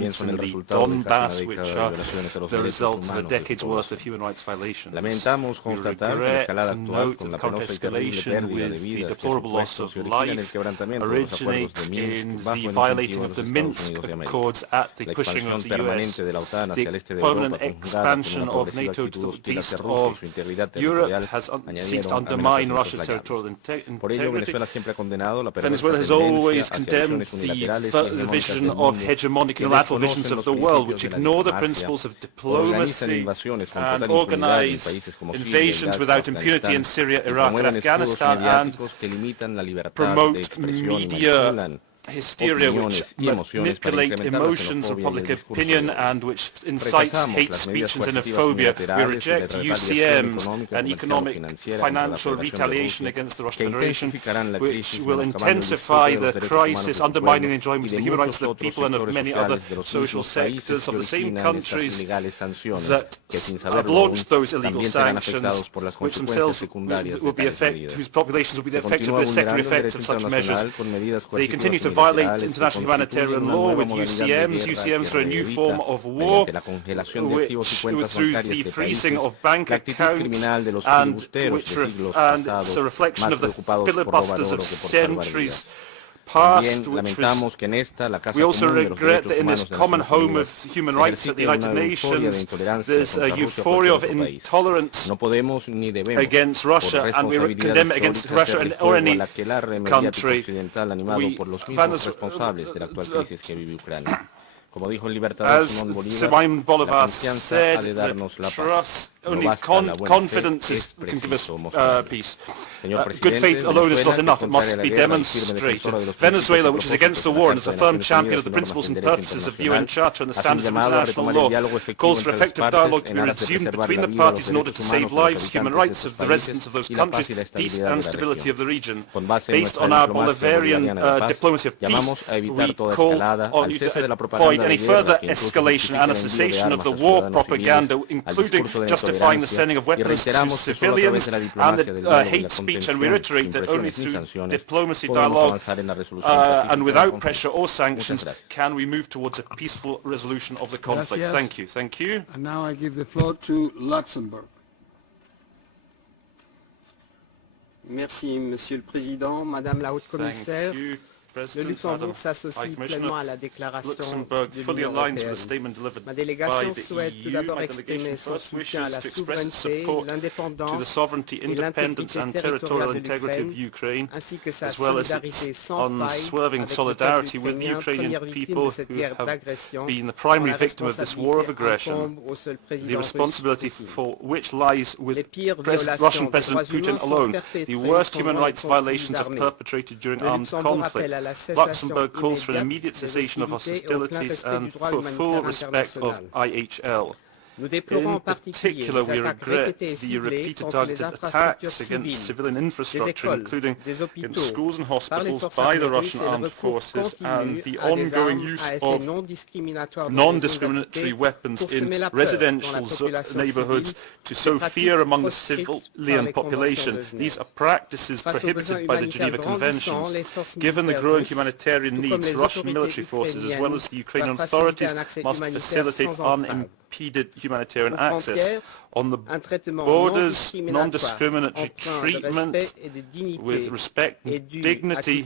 developments in the Donbass, which are the result of a decade's worth of human rights violations. We regret and note that the current escalation with the deplorable loss of life originates in the violating of the Minsk Accords at the pushing of the US, the permanent expansion of NATO to the east of Europe seeks to undermine Russia's territorial integrity. Venezuela has always condemned the vision of hegemonic unilateral visions of the world, which ignore the principles of diplomacy and organize invasions without impunity in Syria, Iraq and Afghanistan, and promote media hysteria which manipulate emotions of public opinion and which incites hate speech and xenophobia. We reject UCMs and economic financial retaliation against the Russian Federation, which will intensify the crisis, undermining the enjoyment of the human rights of the people and of many other social sectors of the same countries that have launched those illegal sanctions, which themselves will be whose populations will be affected by the secondary effects of such measures. They continue to violate international humanitarian law with UCMs. UCMs are a new form of war, which through the freezing of bank accounts and it's a reflection of the filibusters of centuries past, we also regret that in this common home of human rights at the United Nations, there's a euphoria of intolerance against Russia, and we condemn it against Russia or any country. As Simon Bolivar said, trust, only confidence can give us peace. Good faith alone is not enough, it must be demonstrated. Venezuela, which is against the war and is a firm champion of the principles and purposes of the UN Charter and the standards of international law, calls for effective dialogue to be resumed between the parties in order to save lives, human rights of the residents of those countries, peace and stability of the region. Based on our Bolivarian diplomacy of peace, we call on you to avoid any further escalation and a cessation of the war propaganda, including justifying the sending of weapons to civilians and the hate speech, and we reiterate that only through diplomacy, dialogue and without pressure or sanctions can we move towards a peaceful resolution of the conflict. Thank you. Thank you. And now I give the floor to Luxembourg. Merci, Monsieur le Président, Madame la Haute Commissaire. Le Luxembourg s'associe pleinement à la déclaration de l'Union européenne. Ma délégation souhaite tout d'abord exprimer son soutien à la souveraineté, l'indépendance et l'intégrité territoriale de l'Ukraine, ainsi que sa solidarité sans faille avec les premières victimes de cette guerre d'agression, dont la responsabilité incombe au seul président russe. Les pires violations des droits humains sont perpétrées contre le Luxembourg appelle à la Luxembourg calls for an immediate cessation of hostilities and for full respect of IHL. In particular, we regret the repeated targeted attacks against civilian infrastructure, including in schools and hospitals, by the Russian armed forces, and the ongoing use of non-discriminatory weapons in residential neighborhoods to sow fear among the civilian population. These are practices prohibited by the Geneva Conventions. Given the growing humanitarian needs, Russian military forces, as well as the Ukrainian authorities, must facilitate unimpeded humanitarian access. On the borders, non-discriminatory treatment with respect and dignity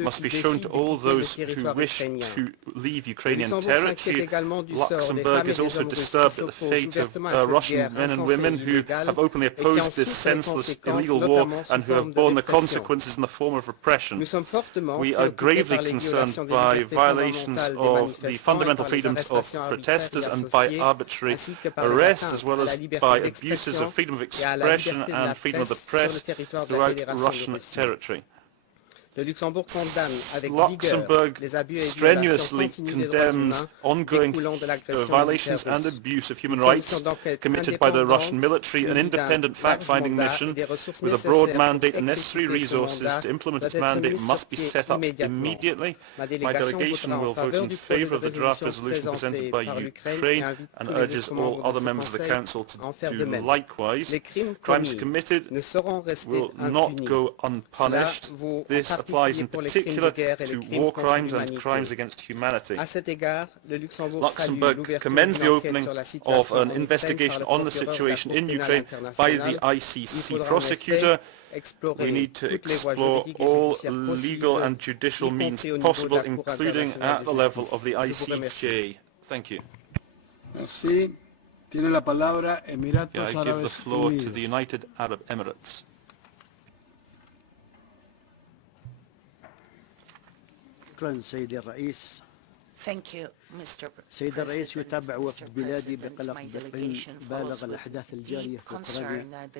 must be shown to all those who wish to leave Ukrainian territory. Luxembourg is also disturbed at the fate of Russian men and women who have openly opposed this senseless illegal war and who have borne the consequences in the form of repression. We are gravely concerned by violations of the fundamental freedoms of protesters and by arbitrary arrest, as well as by abuses of freedom of expression and freedom of the press throughout Russian territory. Luxembourg strenuously condemns ongoing violations and abuse of human rights committed by the Russian military. An independent fact-finding mission with a broad mandate and necessary resources to implement its mandate must be set up immediately. My delegation will vote in favour of the draft resolution presented by Ukraine and urges all other members of the Council to do likewise. Crimes committed will not go unpunished. This applies in particular to war crimes and crimes against humanity. Luxembourg commends the opening of an investigation on the situation in Ukraine by the ICC prosecutor. We need to explore all legal and judicial means possible, including at the level of the ICJ. Thank you. Merci. Tiene la palabra Emiratos I give the floor to the United Arab Emirates. Thank you, Mr. سيد الرئيس يتابع وفد بلادي بقلق بالغ الأحداث الجارية في أوكرانيا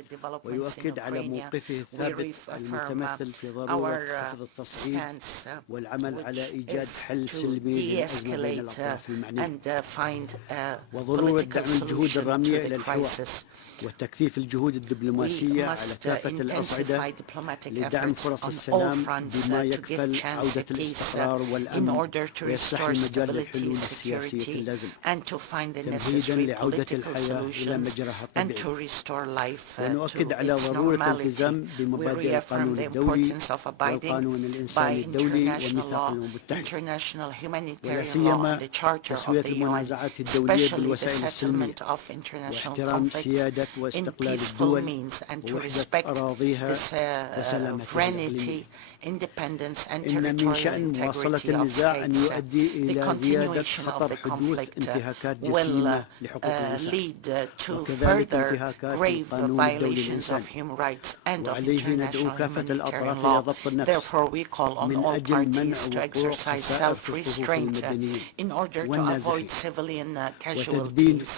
ويؤكد على موقفه الثابت المتمثل في ضرورة حفظ التصعيد والعمل على إيجاد حل سلمي للأزمة بين الأطراف المعنية وضرورة دعم الجهود الرامية إلى الحوار وتكثيف الجهود الدبلوماسية على كافة الأصعدة لدعم فرص السلام بما يكفل عودة الاستقرار والأمن ويفتح المجال للحلول السياسية اللازمة تمهيدا لعودة الحياة إلى مجراها الطبيعي ونؤكد على ضرورة الالتزام بمبادئ القانون الدولي والقانون الإنساني الدولي وميثاق الأمم المتحدة ولا سيما تسوية المنازعات الدولية بالوسائل السلمية واحترام سيادة واستقلال الدول ووحدة أراضيها وسلامتها الإقليمية. إن من شأن مواصلة النزاع أن يؤدي إلى زيادة خطر حدوث انتهاكات جسيمة لحقوق الإنسان وكذلك انتهاكات القانون الدولي الإنساني وعليه ندعو كافة الأطراف إلى ضبط النفس من أجل منع وقوع خسائر في الصفوف المدنيين والنازحين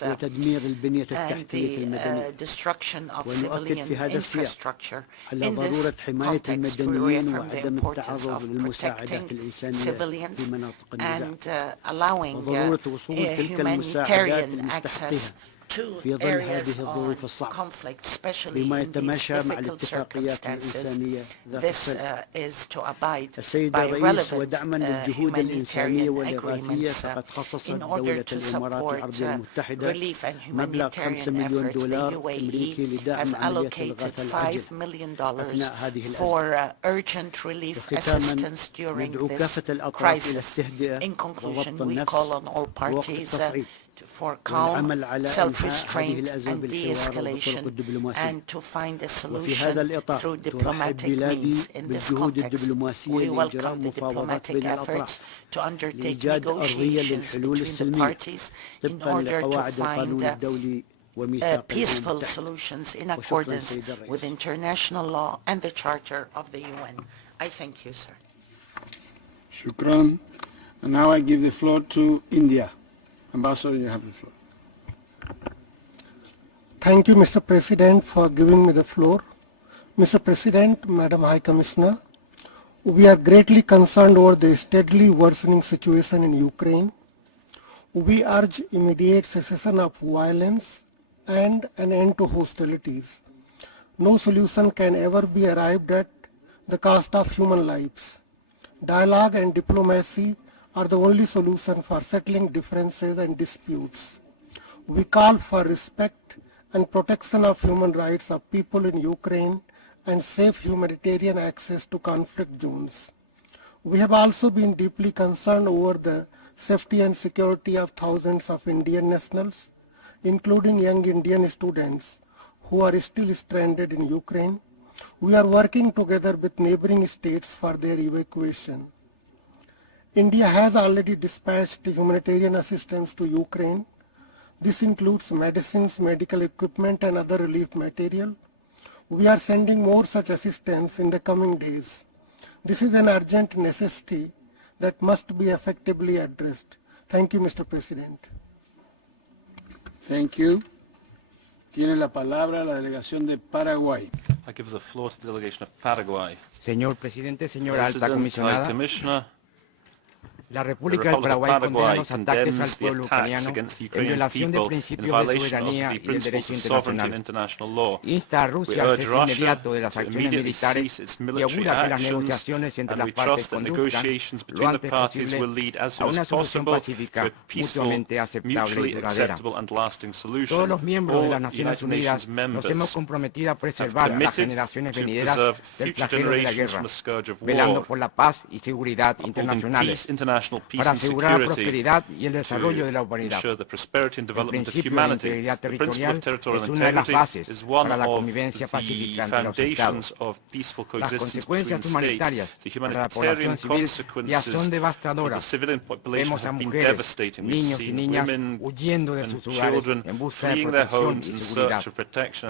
وتدمير البنية التحتية المدنية ونؤكد في هذا السياق على ضرورة حماية المدنيين وعدم التعرض للمساعدات الإنسانية في مناطق النزاع وضرورة وصول تلك المساعدات لمستحقيها في ظل هذه الظروف الصعبة بما يتماشى مع الاتفاقيات الإنسانية ذات الصلة. السيد الرئيس ودعما للجهود الإنسانية والإغاثية فقد خصصت دولة الإمارات العربية المتحدة مبلغ $5 مليون أمريكي لدعم عمليات الإغاثة العاجلة أثناء هذه الأزمة. وختاما ندعو كافة الأطراف إلى التهدئة وضبط النفس ووقف التصعيد والعمل على إنهاء هذه الأزمة بالحوار والطرق الدبلوماسية وفي هذا الإطار ترحب بلادي بالجهود الدبلوماسية لإجراء مفاوضات بين الأطراف لإيجاد أرضية للحلول السلمية طبقا لقواعد القانون الدولي وميثاق الأمم المتحدة. وشكرا سيد الرئيس. شكرا. And now I give the floor to India. Ambassador, you have the floor. Thank you, Mr. President, for giving me the floor. Mr. President, Madam High Commissioner, we are greatly concerned over the steadily worsening situation in Ukraine. We urge immediate cessation of violence and an end to hostilities. No solution can ever be arrived at the cost of human lives. Dialogue and diplomacy are the only solution for settling differences and disputes. We call for respect and protection of human rights of people in Ukraine and safe humanitarian access to conflict zones. We have also been deeply concerned over the safety and security of thousands of Indian nationals, including young Indian students who are still stranded in Ukraine. We are working together with neighboring states for their evacuation. India has already dispatched humanitarian assistance to Ukraine. This includes medicines, medical equipment, and other relief material. We are sending more such assistance in the coming days. This is an urgent necessity that must be effectively addressed. Thank you, Mr. President. Thank you. Tiene la palabra la delegación de Paraguay. I give the floor to the delegation of Paraguay. Señor Presidente, señora Alta Comisionada. Commissioner, La República del Paraguay condena los ataques al pueblo ucraniano en violación de principios de soberanía y del derecho internacional. Insta a Rusia al cese inmediato de las acciones militares y augura que las negociaciones entre las partes conduzcan lo antes posible a una solución pacífica, mutuamente aceptable y duradera. Todos los miembros de las Naciones Unidas nos hemos comprometido a preservar a las generaciones venideras del flagelo de la guerra, velando por la paz y seguridad internacionales, para asegurar la prosperidad y el desarrollo de la humanidad. El principio de integridad territorial es una de las bases para la convivencia pacífica entre los Estados. Las consecuencias humanitarias para la población civil ya son devastadoras. Vemos a mujeres, niños y niñas huyendo de sus hogares en busca de protección y seguridad,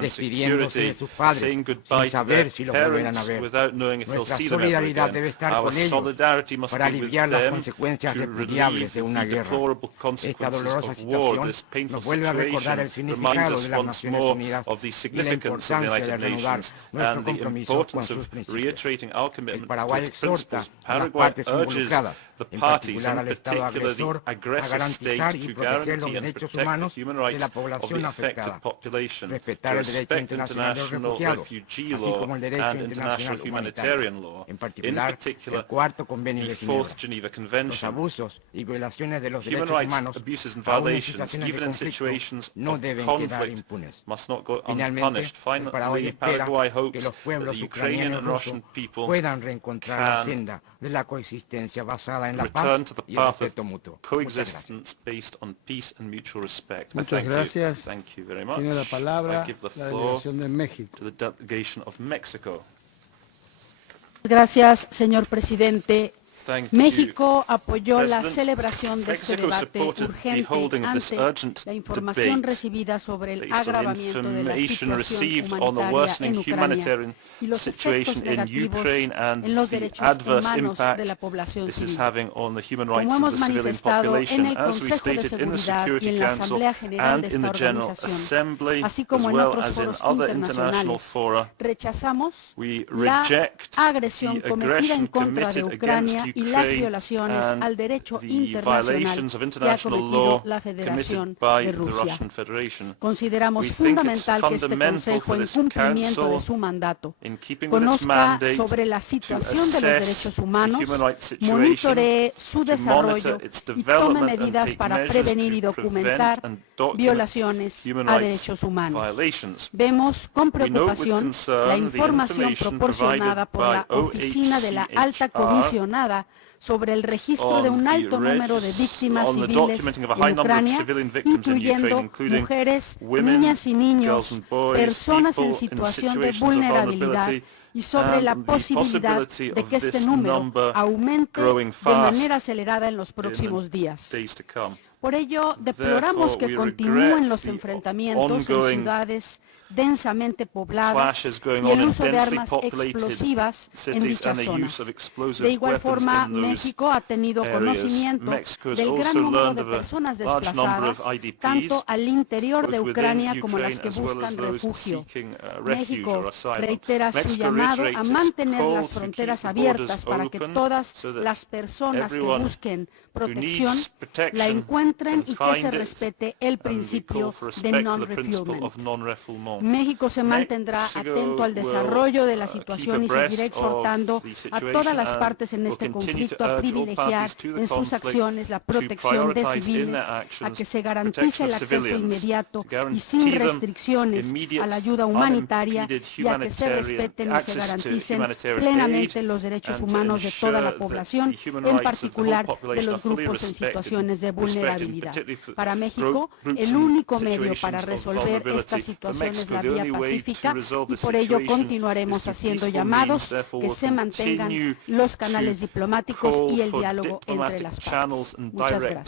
despidiéndose de sus padres sin saber si los volverán a ver. Nuestra solidaridad debe estar con ellos para aliviar las consecuencias repudiables de una guerra. Esta dolorosa situación nos vuelve a recordar el significado de las Naciones Unidas y la importancia de renovar nuestro compromiso con sus principios. El Paraguay exhorta a las partes involucradas, en particular al Estado agresor, a garantizar y proteger los derechos humanos de la población afectada, respetar el derecho internacional de los refugiados, así como el derecho internacional humanitario, en particular el cuarto convenio de Ginebra. Los abusos y violaciones de los derechos humanos, aún en situaciones de conflicto, no deben quedar impunes. Finalmente, el Paraguay espera que los pueblos ucranianos y rusos puedan reencontrar la senda de la coexistencia basada en la paz y el respeto mutuo. Muchas gracias. Tiene la palabra la delegación de México. Gracias, señor presidente. México apoyó la celebración de este debate urgente ante la información recibida sobre el agravamiento de la situación humanitaria en Ucrania y los efectos negativos en los derechos humanos de la población civil. Como hemos manifestado en el Consejo de Seguridad y en la Asamblea General de esta organización, así como en otros foros internacionales, rechazamos la agresión cometida en contra de Ucrania y las violaciones al derecho internacional que ha cometido la Federación de Rusia. Consideramos fundamental que este Consejo, en cumplimiento de su mandato, conozca sobre la situación de los derechos humanos, monitoree su desarrollo y tome medidas para prevenir y documentar violaciones a derechos humanos. Vemos con preocupación la información proporcionada por la Oficina de la Alta Comisionada sobre el registro de un alto número de víctimas civiles en Ucrania, incluyendo mujeres, niñas y niños, personas en situación de vulnerabilidad, y sobre la posibilidad de que este número aumente de manera acelerada en los próximos días. Por ello, deploramos que continúen los enfrentamientos en ciudades densamente pobladas y el uso de armas explosivas en dichas zonas. De igual forma, México ha tenido conocimiento del gran número de personas desplazadas, tanto al interior de Ucrania como las que buscan refugio. México reitera su llamado a mantener las fronteras abiertas para que todas las personas que busquen protección la encuentren y que se respete el principio de non-refoulement. México se mantendrá atento al desarrollo de la situación y seguirá exhortando a todas las partes en este conflicto a privilegiar en sus acciones la protección de civiles, a que se garantice el acceso inmediato y sin restricciones a la ayuda humanitaria y a que se respeten y se garanticen plenamente los derechos humanos de toda la población, en particular de los grupos en situaciones de vulnerabilidad. Para México, el único medio para resolver esta situación es la vía pacífica y por ello continuaremos haciendo llamados que se mantengan los canales diplomáticos y el diálogo entre las partes. Muchas gracias.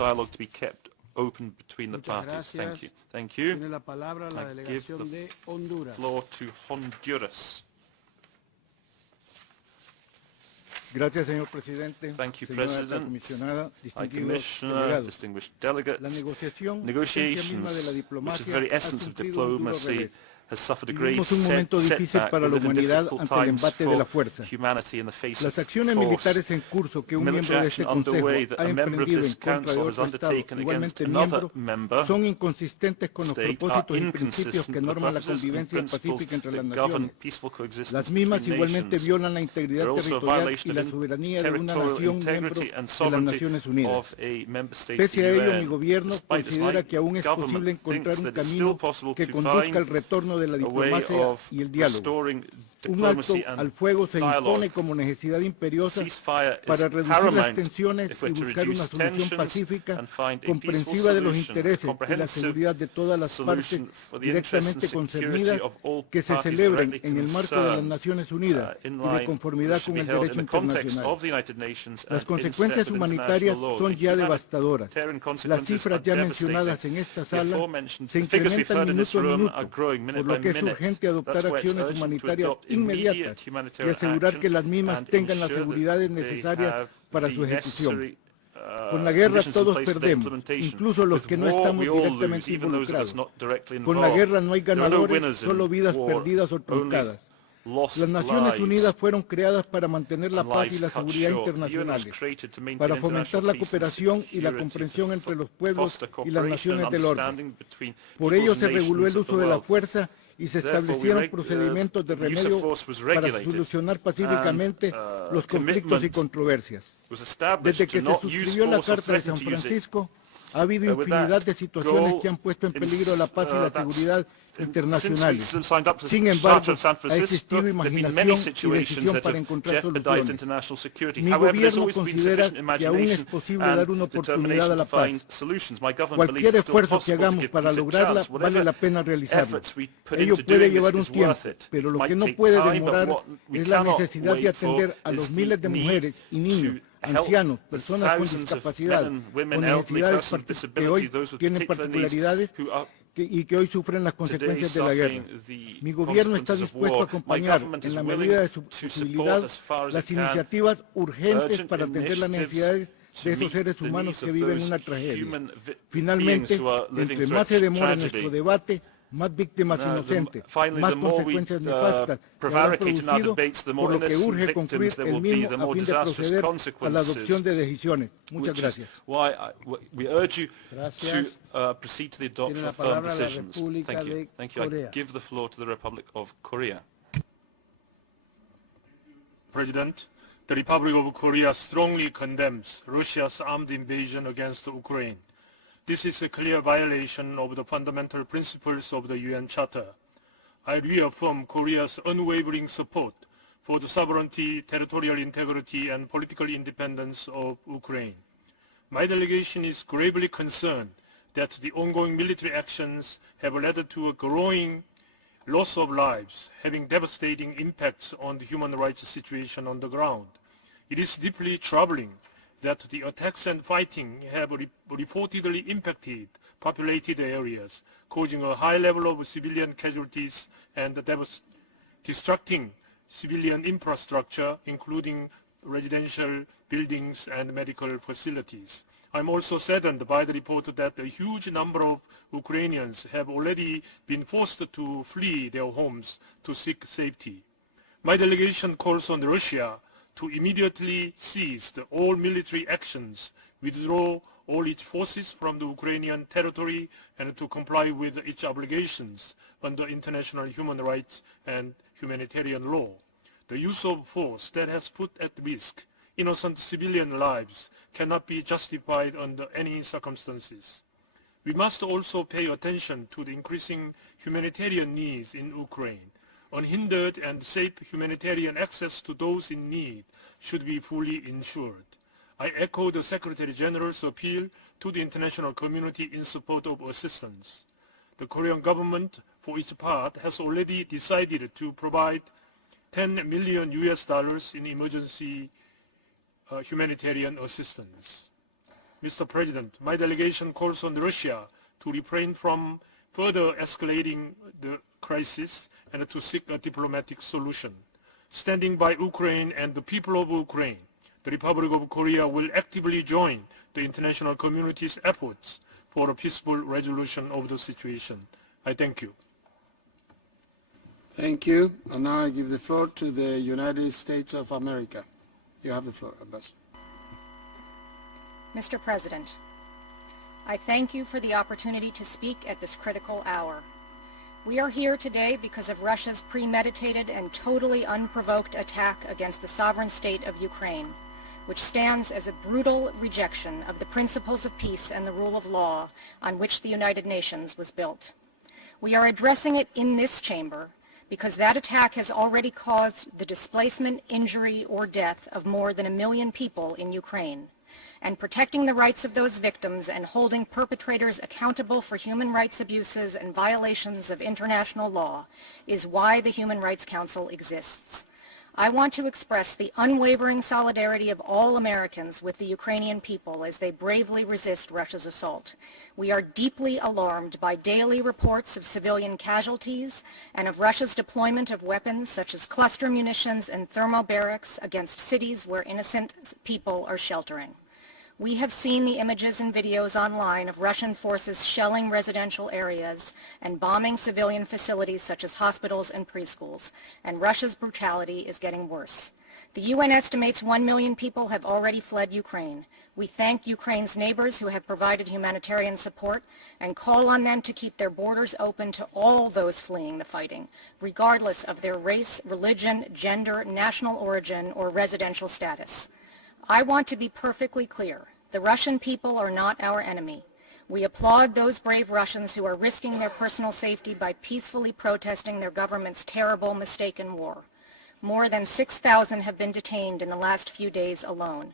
Muchas gracias. Tiene la palabra la delegación de Honduras. Gracias, señor presidente. Señora comisionada, distinguidos delegados. La negociación, which is the very essence of diplomacy, Vivimos un momento difícil para la humanidad ante el embate de la fuerza. Las acciones militares en curso que un miembro de este Consejo ha emprendido en contra de otro Estado, igualmente miembro, son inconsistentes con los propósitos y principios que norman la convivencia pacífica entre las naciones. Las mismas igualmente violan la integridad territorial y la soberanía de una nación miembro de las Naciones Unidas. Pese a ello, mi gobierno considera que aún es posible encontrar un camino que conduzca al retorno de la diplomacia y el diálogo. Un alto al fuego se impone como necesidad imperiosa para reducir las tensiones y buscar una solución pacífica, comprensiva de los intereses y la seguridad de todas las partes directamente concernidas, que se celebren en el marco de las Naciones Unidas y de conformidad con el derecho internacional. Las consecuencias humanitarias son ya devastadoras. Las cifras ya mencionadas en esta sala se incrementan minuto a minuto, por lo que es urgente adoptar acciones humanitarias inmediatas y asegurar que las mismas tengan las seguridades necesarias para su ejecución. Con la guerra todos perdemos, incluso los que no estamos directamente involucrados. Con la guerra no hay ganadores, solo vidas perdidas o truncadas. Las Naciones Unidas fueron creadas para mantener la paz y la seguridad internacionales, para fomentar la cooperación y la comprensión entre los pueblos y las naciones del orden. Por ello se reguló el uso de la fuerza y se establecieron procedimientos de remedio para solucionar pacíficamente los conflictos y controversias. Desde que se suscribió la Carta de San Francisco, ha habido infinidad de situaciones que han puesto en peligro la paz y la seguridad internacionales. Sin embargo, ha existido imaginación y decisión para encontrar soluciones. Mi gobierno considera que aún es posible dar una oportunidad a la paz. Cualquier esfuerzo que hagamos para lograrla vale la pena realizarlo. Ello puede llevar un tiempo, pero lo que no puede demorar es la necesidad de atender a los miles de mujeres y niños, ancianos, personas con discapacidad, con necesidades que hoy tienen particularidades y que hoy sufren las consecuencias de la guerra. Mi gobierno está dispuesto a acompañar, en la medida de su posibilidad, las iniciativas urgentes para atender las necesidades de esos seres humanos que viven una tragedia. Finalmente, entre más se demora nuestro debate, más víctimas inocentes, más consecuencias nefastas que habrán producido, por lo que urge concluir el mismo a fin de proceder a la adopción de decisiones. Muchas gracias. Gracias. Proceed to the adoption of firm decisions. Thank you. Thank you. I give the floor to the Republic of Korea. President, the Republic of Korea strongly condemns Russia's armed invasion against Ukraine. This is a clear violation of the fundamental principles of the UN Charter. I reaffirm Korea's unwavering support for the sovereignty, territorial integrity, and political independence of Ukraine. My delegation is gravely concerned that the ongoing military actions have led to a growing loss of lives, having devastating impacts on the human rights situation on the ground. It is deeply troubling that the attacks and fighting have reportedly impacted populated areas, causing a high level of civilian casualties and destructing civilian infrastructure, including residential buildings and medical facilities. I'm also saddened by the report that a huge number of Ukrainians have already been forced to flee their homes to seek safety. My delegation calls on Russia to immediately cease all military actions, withdraw all its forces from the Ukrainian territory, and to comply with its obligations under international human rights and humanitarian law. The use of force that has put at risk innocent civilian lives cannot be justified under any circumstances. We must also pay attention to the increasing humanitarian needs in Ukraine. Unhindered and safe humanitarian access to those in need should be fully ensured. I echo the Secretary General's appeal to the international community in support of assistance. The Korean government, for its part, has already decided to provide $10 million in emergency humanitarian assistance. Mr. President, my delegation calls on Russia to refrain from further escalating the crisis and to seek a diplomatic solution. Standing by Ukraine and the people of Ukraine, the Republic of Korea will actively join the international community's efforts for a peaceful resolution of the situation. I thank you. Thank you. And now I give the floor to the United States of America. You have the floor, Ambassador. Mr. President, I thank you for the opportunity to speak at this critical hour. We are here today because of Russia's premeditated and totally unprovoked attack against the sovereign state of Ukraine, which stands as a brutal rejection of the principles of peace and the rule of law on which the United Nations was built. We are addressing it in this chamber because that attack has already caused the displacement, injury, or death of more than 1 million people in Ukraine. And protecting the rights of those victims and holding perpetrators accountable for human rights abuses and violations of international law is why the Human Rights Council exists. I want to express the unwavering solidarity of all Americans with the Ukrainian people as they bravely resist Russia's assault. We are deeply alarmed by daily reports of civilian casualties and of Russia's deployment of weapons such as cluster munitions and thermobarics against cities where innocent people are sheltering. We have seen the images and videos online of Russian forces shelling residential areas and bombing civilian facilities such as hospitals and preschools, and Russia's brutality is getting worse. The UN estimates 1 million people have already fled Ukraine. We thank Ukraine's neighbors who have provided humanitarian support and call on them to keep their borders open to all those fleeing the fighting, regardless of their race, religion, gender, national origin, or residential status. I want to be perfectly clear. The Russian people are not our enemy. We applaud those brave Russians who are risking their personal safety by peacefully protesting their government's terrible, mistaken war. More than 6,000 have been detained in the last few days alone.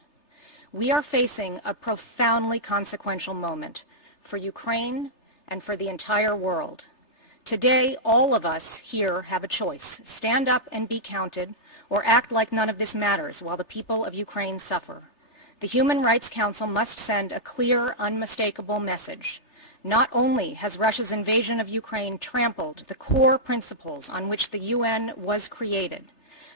We are facing a profoundly consequential moment for Ukraine and for the entire world. Today, all of us here have a choice. Stand up and be counted, or act like none of this matters while the people of Ukraine suffer. The Human Rights Council must send a clear, unmistakable message. Not only has Russia's invasion of Ukraine trampled the core principles on which the UN was created,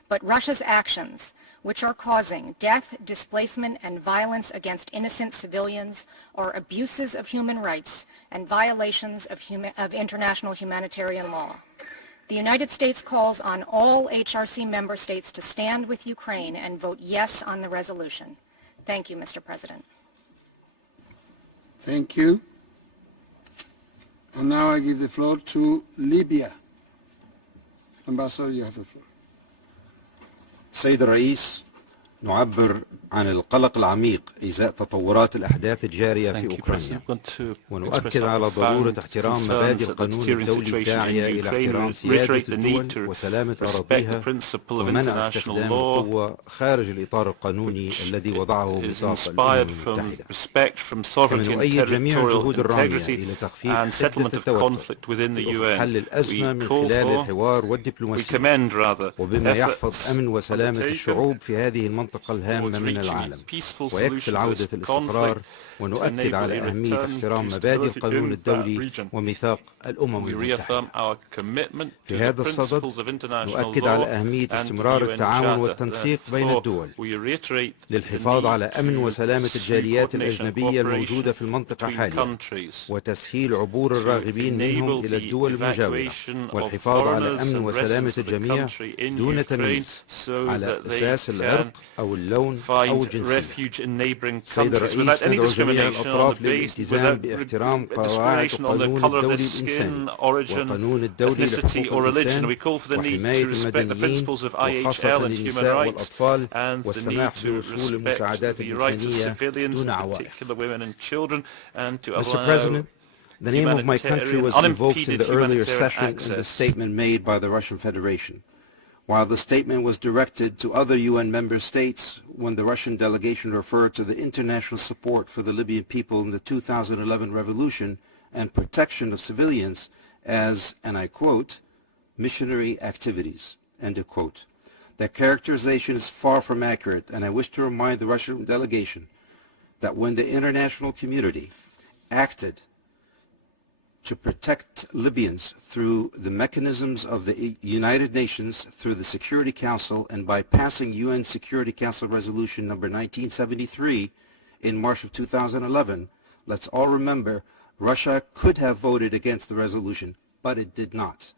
but Russia's actions, which are causing death, displacement, and violence against innocent civilians, are abuses of human rights and violations of international humanitarian law. The United States calls on all HRC member states to stand with Ukraine and vote yes on the resolution. Thank you, Mr. President. Thank you. And now I give the floor to Libya. Ambassador, you have the floor. سيد الرئيس، نعبر عن القلق العميق إزاء تطورات الأحداث الجارية في أوكرانيا، ونؤكد على ضرورة احترام مبادئ القانون الدولي الداعية إلى احترام سيادة الدول وسلامة أراضيها ومنع استخدام القوة خارج الإطار القانوني الذي وضعه ميثاق الأمم المتحدة. كما نؤيد جميع الجهود الرامية إلى تخفيف حدة التوتر وحل الأزمة من خلال الحوار والدبلوماسية، وبما يحفظ أمن وسلامة الشعوب في هذه المنطقة الهامة من العالم ويكفل عودة الاستقرار. ونؤكد على أهمية احترام مبادئ القانون الدولي وميثاق الأمم المتحدة. في هذا الصدد نؤكد على أهمية استمرار التعاون والتنسيق بين الدول للحفاظ على أمن وسلامة الجاليات الأجنبية الموجودة في المنطقة حاليا، وتسهيل عبور الراغبين منهم إلى الدول المجاورة، والحفاظ على أمن وسلامة الجميع دون تمييز على أساس العرق أو اللون أو الجنسية. سيد الرئيس، ندعو جميع الأطراف للالتزام باحترام قواعد القانون الدولي الإنساني والقانون الدولي لحقوق الإنسان وحماية المدنيين وخاصة النساء والأطفال، والسماح بوصول المساعدات الإنسانية دون عوائق. Mr. President, the name of my country was invoked in the earlier session in the statement made by the Russian Federation. While the statement was directed to other UN member states, when the Russian delegation referred to the international support for the Libyan people in the 2011 revolution and protection of civilians as, and I quote, missionary activities, end of quote. That characterization is far from accurate, and I wish to remind the Russian delegation that when the international community acted to protect Libyans through the mechanisms of the United Nations, through the Security Council, and by passing UN Security Council Resolution number 1973 in March of 2011, let's all remember Russia could have voted against the resolution, but it did not.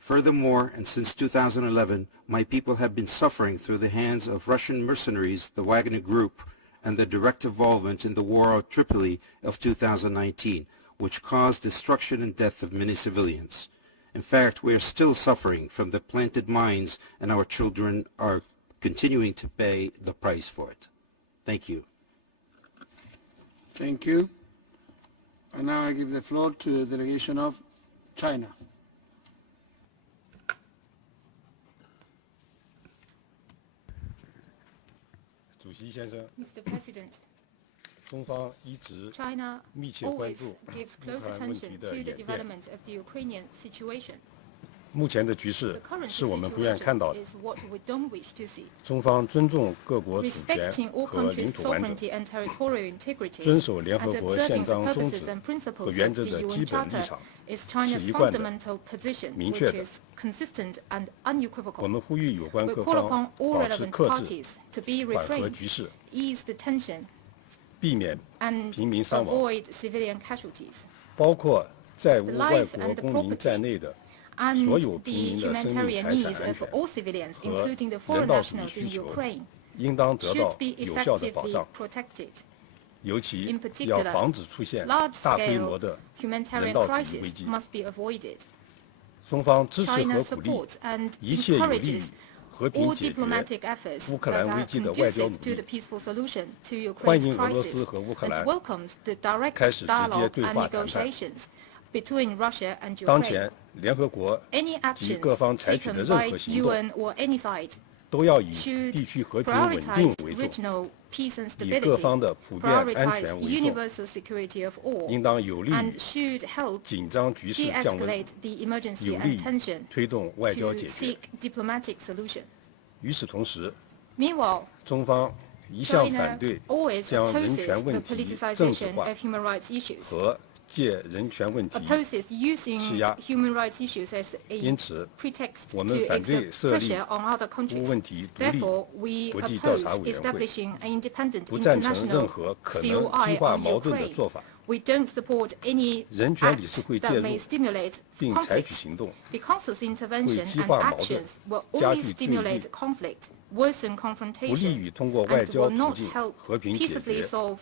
Furthermore, and since 2011, my people have been suffering through the hands of Russian mercenaries, the Wagner Group, and their direct involvement in the war of Tripoli of 2019, which caused destruction and death of many civilians. In fact, we are still suffering from the planted mines, and our children are continuing to pay the price for it. Thank you. Thank you. And now I give the floor to the delegation of China. Mr. President, China always gives close attention to the development of the Ukrainian situation. 目前的局势是我们不愿看到的。中方尊重各国主权和领土完整，遵守联合国宪章宗旨和原则的基本立场是一贯的、明确的。我们呼吁有关各方保持克制，缓和局势，避免平民伤亡，包括在无外国公民在内的 所有平民的生命财产安全和人道主义需求应当得到有效的保障，尤其要防止出现大规模的人道主义危机。中方支持和鼓励一切有利于和平解决乌克兰危机的外交努力，欢迎俄罗斯和乌克兰开始直接对话谈判。 当前，联合国及各方采取的任何行动，都要以地区和平稳定为重，以各方的普遍安全为重，应当有利于紧张局势降温，有利于推动外交解决。与此同时，中方一向反对将人权问题政治化和 借人权问题施压，因此，我们反对设立乌问题独立国际调查委员会，不赞成任何可能激化矛盾的做法。人权理事会介入并采取行动，会激化矛盾，加剧对立，不利于通过外交途径和平解决乌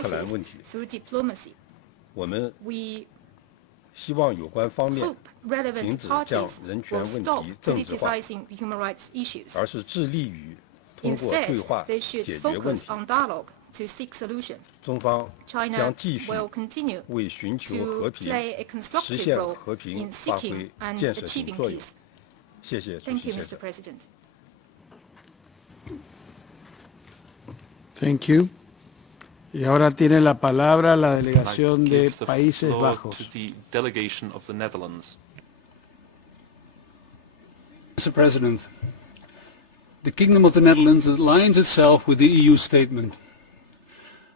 克兰问题。 我们希望有关方面停止将人权问题政治化，而是致力于通过对话解决问题。中方将继续为寻求和平、实现和平发挥建设性作用。谢谢主席先生。Thank you. Y ahora tiene la palabra la delegación de Países Bajos. Mr. President, the Kingdom of the Netherlands aligns itself with the EU statement.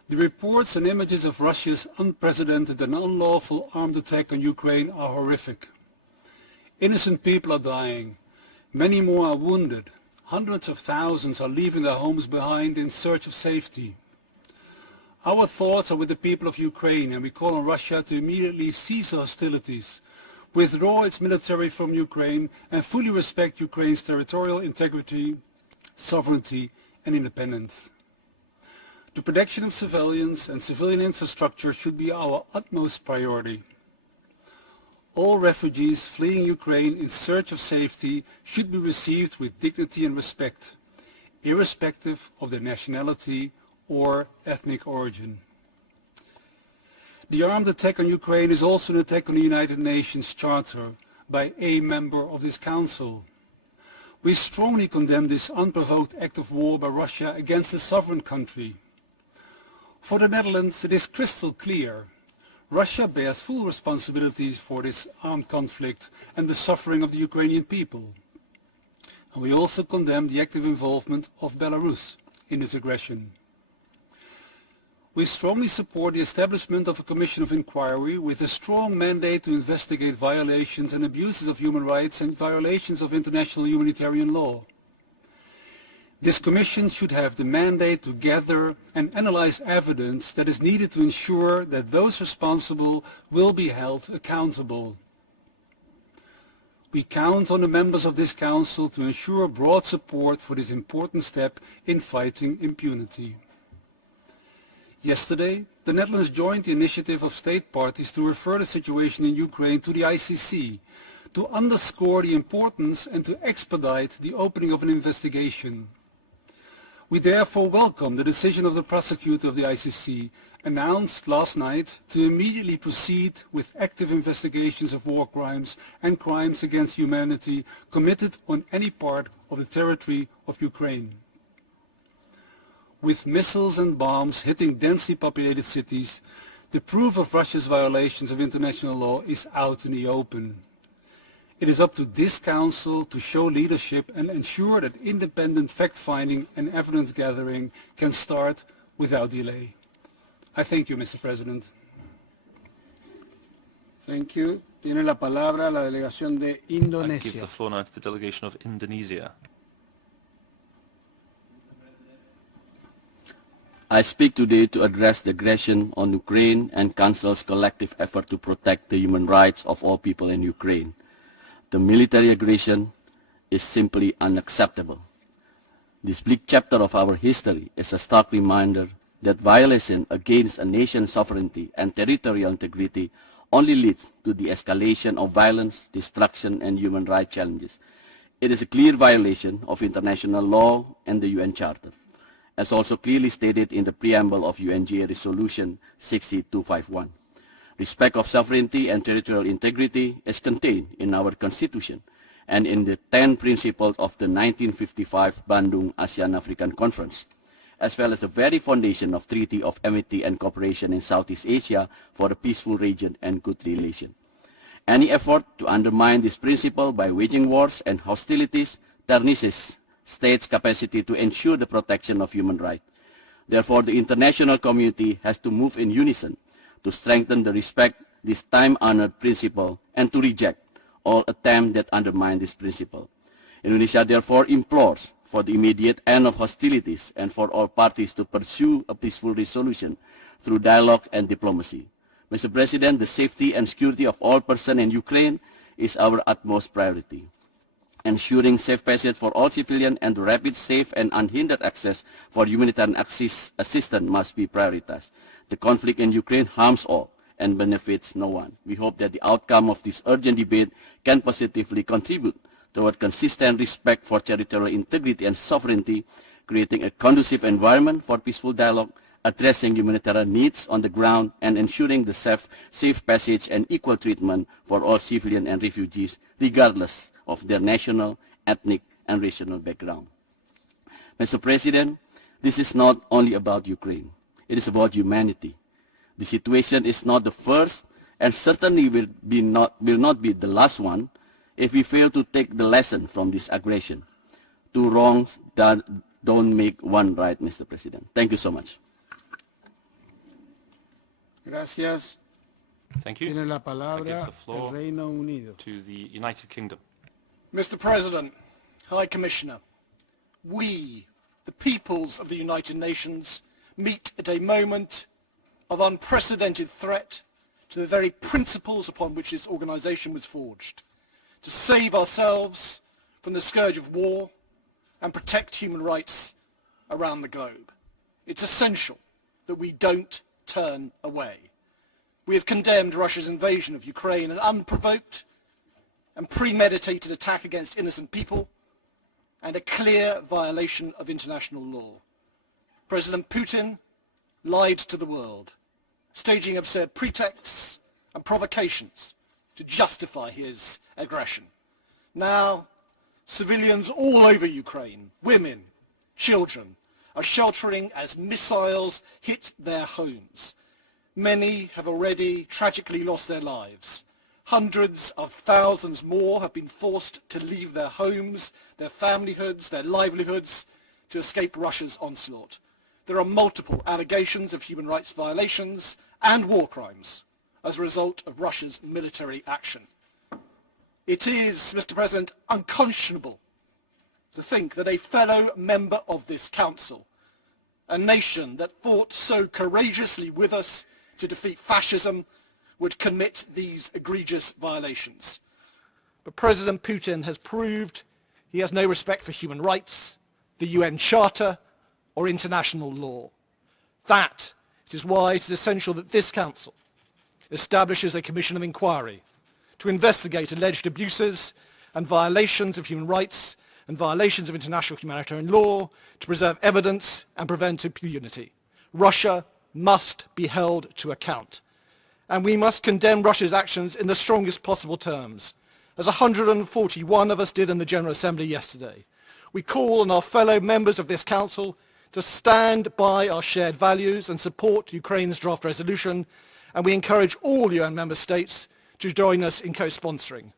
The reports and images of Russia's unprecedented and unlawful armed attack on Ukraine are horrific. Innocent people are dying. Many more are wounded. Hundreds of thousands are leaving their homes behind in search of safety. Our thoughts are with the people of Ukraine, and we call on Russia to immediately cease hostilities, withdraw its military from Ukraine, and fully respect Ukraine's territorial integrity, sovereignty, and independence. The protection of civilians and civilian infrastructure should be our utmost priority. All refugees fleeing Ukraine in search of safety should be received with dignity and respect, irrespective of their nationality or ethnic origin. The armed attack on Ukraine is also an attack on the United Nations Charter by a member of this Council. We strongly condemn this unprovoked act of war by Russia against a sovereign country. For the Netherlands, it is crystal clear. Russia bears full responsibilities for this armed conflict and the suffering of the Ukrainian people. And we also condemn the active involvement of Belarus in this aggression. We strongly support the establishment of a commission of inquiry with a strong mandate to investigate violations and abuses of human rights and violations of international humanitarian law. This commission should have the mandate to gather and analyze evidence that is needed to ensure that those responsible will be held accountable. We count on the members of this Council to ensure broad support for this important step in fighting impunity. Yesterday, the Netherlands joined the initiative of state parties to refer the situation in Ukraine to the ICC, to underscore the importance and to expedite the opening of an investigation. We therefore welcome the decision of the prosecutor of the ICC, announced last night, to immediately proceed with active investigations of war crimes and crimes against humanity committed on any part of the territory of Ukraine. With missiles and bombs hitting densely populated cities, the proof of Russia's violations of international law is out in the open. It is up to this Council to show leadership and ensure that independent fact-finding and evidence-gathering can start without delay. I thank you, Mr. President. Thank you. Tiene la palabra la delegación de Indonesia. I give the floor now to the delegation of Indonesia. I speak today to address the aggression on Ukraine and Council's collective effort to protect the human rights of all people in Ukraine. The military aggression is simply unacceptable. This bleak chapter of our history is a stark reminder that violation against a nation's sovereignty and territorial integrity only leads to the escalation of violence, destruction, and human rights challenges. It is a clear violation of international law and the UN Charter, as also clearly stated in the preamble of UNGA Resolution 60251. Respect of sovereignty and territorial integrity is contained in our Constitution and in the 10 principles of the 1955 Bandung ASEAN-African Conference, as well as the very foundation of Treaty of Amity and Cooperation in Southeast Asia for a peaceful region and good relation. Any effort to undermine this principle by waging wars and hostilities tarnishes states' capacity to ensure the protection of human rights. Therefore, the international community has to move in unison to strengthen the respect this time-honored principle and to reject all attempts that undermine this principle. Indonesia therefore implores for the immediate end of hostilities and for all parties to pursue a peaceful resolution through dialogue and diplomacy. Mr. President, the safety and security of all persons in Ukraine is our utmost priority. Ensuring safe passage for all civilians and rapid, safe, and unhindered access for humanitarian assistance must be prioritized. The conflict in Ukraine harms all and benefits no one. We hope that the outcome of this urgent debate can positively contribute toward consistent respect for territorial integrity and sovereignty, creating a conducive environment for peaceful dialogue, addressing humanitarian needs on the ground, and ensuring the safe passage and equal treatment for all civilians and refugees, regardless of their national, ethnic, and racial background. Mr. President, this is not only about Ukraine. It is about humanity. The situation is not the first and certainly will not be the last one if we fail to take the lesson from this aggression. Two wrongs that don't make one right, Mr. President. Thank you so much. Gracias. Thank you. Tiene la palabra I give the floor el Reino Unido. to the United Kingdom. Mr. President, High Commissioner, we, the peoples of the United Nations, meet at a moment of unprecedented threat to the very principles upon which this organization was forged, to save ourselves from the scourge of war and protect human rights around the globe. It's essential that we don't turn away. We have condemned Russia's invasion of Ukraine, an unprovoked and premeditated attack against innocent people, and a clear violation of international law. President Putin lied to the world, staging absurd pretexts and provocations to justify his aggression. Now, civilians all over Ukraine, women, children, are sheltering as missiles hit their homes. Many have already tragically lost their lives. Hundreds of thousands more have been forced to leave their homes, their familyhoods, their livelihoods, to escape Russia's onslaught. There are multiple allegations of human rights violations and war crimes as a result of Russia's military action. It is, Mr. President, unconscionable to think that a fellow member of this Council, a nation that fought so courageously with us to defeat fascism, would commit these egregious violations. but President Putin has proved he has no respect for human rights, the UN Charter, or international law. That is why it is essential that this Council establishes a commission of inquiry to investigate alleged abuses and violations of human rights and violations of international humanitarian law, to preserve evidence and prevent impunity. Russia must be held to account. And we must condemn Russia's actions in the strongest possible terms, as 141 of us did in the General Assembly yesterday. We call on our fellow members of this Council to stand by our shared values and support Ukraine's draft resolution, and we encourage all UN member states to join us in co-sponsoring.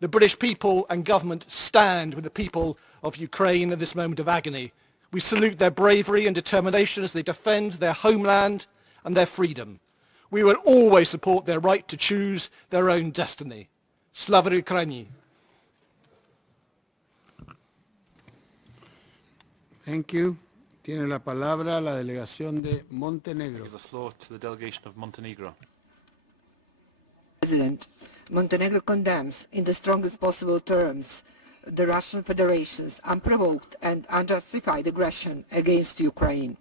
The British people and government stand with the people of Ukraine in this moment of agony. We salute their bravery and determination as they defend their homeland and their freedom. We will always support their right to choose their own destiny. Slava Ukraini. Thank you. Tiene la palabra la delegación de Montenegro. Give the floor to the delegation of Montenegro. President, Montenegro condemns in the strongest possible terms the Russian Federation's unprovoked and unjustified aggression against Ukraine.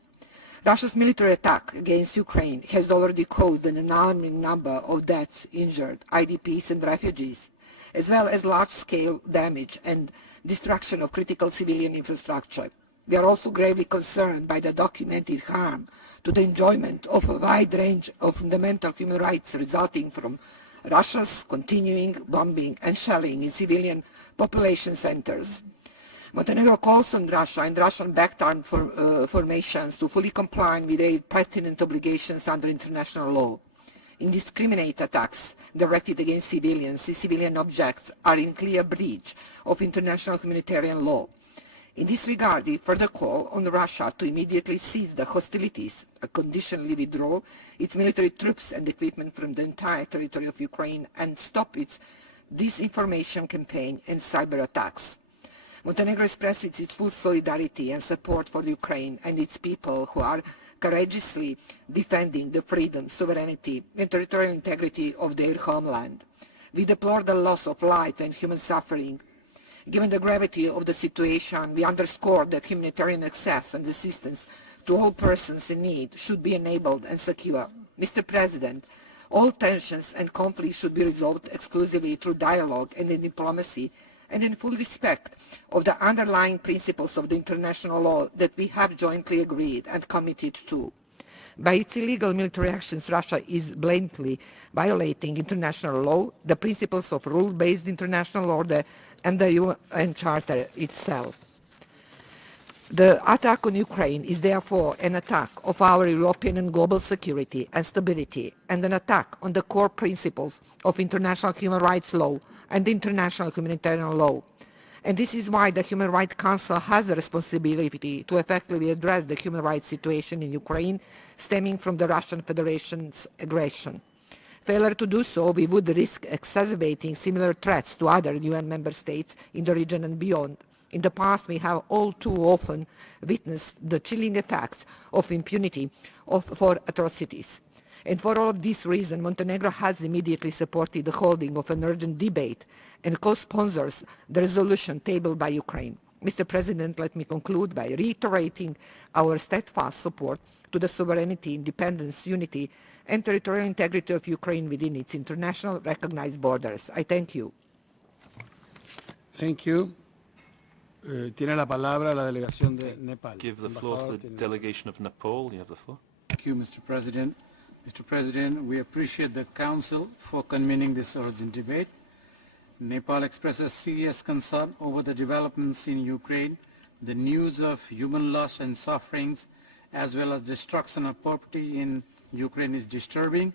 Russia's military attack against Ukraine has already caused an alarming number of deaths, injured, IDPs and refugees, as well as large-scale damage and destruction of critical civilian infrastructure. We are also gravely concerned by the documented harm to the enjoyment of a wide range of fundamental human rights resulting from Russia's continuing bombing and shelling in civilian population centers. Montenegro calls on Russia and Russian-backed armed formations to fully comply with their pertinent obligations under international law. Indiscriminate attacks directed against civilians, civilian objects, are in clear breach of international humanitarian law. In this regard, we further call on Russia to immediately cease the hostilities, conditionally withdraw its military troops and equipment from the entire territory of Ukraine, and stop its disinformation campaign and cyber attacks. Montenegro expresses its full solidarity and support for Ukraine and its people who are courageously defending the freedom, sovereignty, and territorial integrity of their homeland. We deplore the loss of life and human suffering. Given the gravity of the situation, we underscore that humanitarian access and assistance to all persons in need should be enabled and secure. Mr. President, all tensions and conflicts should be resolved exclusively through dialogue and in diplomacy, and in full respect of the underlying principles of the international law that we have jointly agreed and committed to. By its illegal military actions, Russia is blatantly violating international law, the principles of rule-based international order, and the UN Charter itself. The attack on Ukraine is therefore an attack of our European and global security and stability, and an attack on the core principles of international human rights law and international humanitarian law. And this is why the Human Rights Council has a responsibility to effectively address the human rights situation in Ukraine stemming from the Russian Federation's aggression. Failure to do so, we would risk exacerbating similar threats to other UN member states in the region and beyond. In the past, we have all too often witnessed the chilling effects of impunity for atrocities. And for all of these reasons, Montenegro has immediately supported the holding of an urgent debate and co-sponsors the resolution tabled by Ukraine. Mr. President, let me conclude by reiterating our steadfast support to the sovereignty, independence, unity, and territorial integrity of Ukraine within its international recognized borders. I thank you. Thank you. Tiene la palabra la delegación de Nepal. Give the floor to the delegation of Nepal. You have the floor. Thank you, Mr. President. Mr. President, we appreciate the Council for convening this urgent debate. Nepal expresses serious concern over the developments in Ukraine. The news of human loss and sufferings, as well as destruction of property in Ukraine, is disturbing.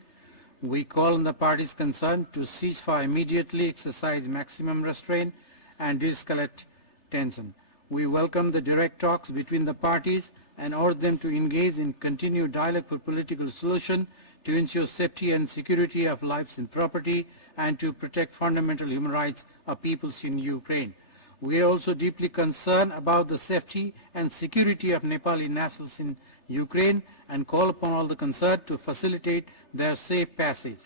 We call on the parties concerned to cease fire immediately, exercise maximum restraint, and de-escalate tension. We welcome the direct talks between the parties and urge them to engage in continued dialogue for political solution to ensure safety and security of lives and property and to protect fundamental human rights of peoples in Ukraine. We are also deeply concerned about the safety and security of Nepali nationals in Ukraine and call upon all the concerned to facilitate their safe passage.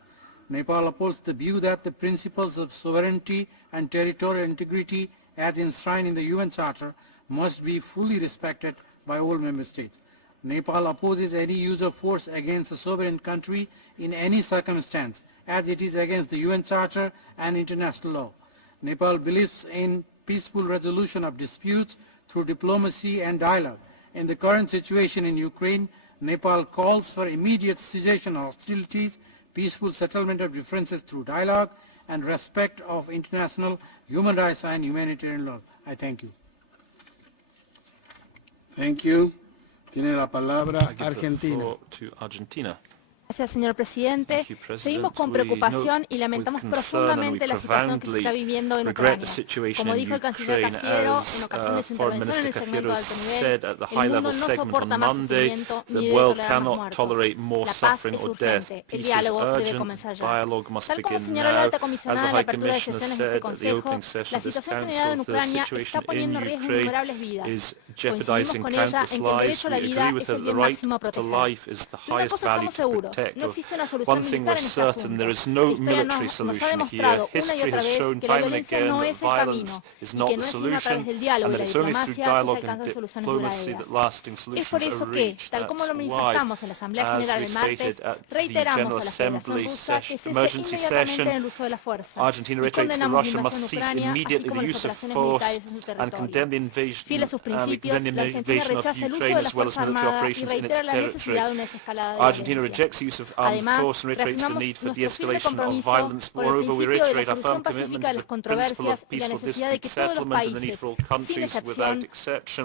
Nepal upholds the view that the principles of sovereignty and territorial integrity as enshrined in the UN Charter must be fully respected by all member states. Nepal opposes any use of force against a sovereign country in any circumstance, as it is against the UN Charter and international law. Nepal believes in peaceful resolution of disputes through diplomacy and dialogue. In the current situation in Ukraine, Nepal calls for immediate cessation of hostilities, peaceful settlement of differences through dialogue, and respect of international human rights and humanitarian law. I thank you. Thank you. Tiene la palabra Argentina. Gracias, señor presidente. Seguimos con preocupación y lamentamos profundamente la situación que se está viviendo en Ucrania. Como dijo el canciller Cafiero en ocasión de su intervención en el segmento de alto nivel, el mundo no soporta más sufrimiento ni debe tolerar más muertos. La paz es urgente. El diálogo debe comenzar ya. Tal como señaló la alta comisionada en la apertura de sesiones de este Consejo, la situación generada en Ucrania está poniendo en riesgo innumerables vidas. Coincidimos con ella en que el derecho a la vida es el bien máximo a proteger. De una cosa estamos seguros. No existe una solución militar en este asunto. La historia nos ha demostrado una y otra vez que la violencia no es el camino y que no es sino a través del diálogo y la diplomacia que se alcanzan soluciones duraderas. Es por eso que, tal como lo manifestamos en la Asamblea General el martes, reiteramos a la Federación Rusa que cese inmediatamente en el uso de la fuerza y condenamos la invasión de Ucrania, así como las operaciones militares en su territorio. Fiel a sus principios, la Argentina rechaza el uso de la fuerza armada y reitera la necesidad de una desescalada de violencia. Además, reafirmamos nuestro firme compromiso por el principio de la solución pacífica de las controversias y la necesidad de que todos los países, sin excepción,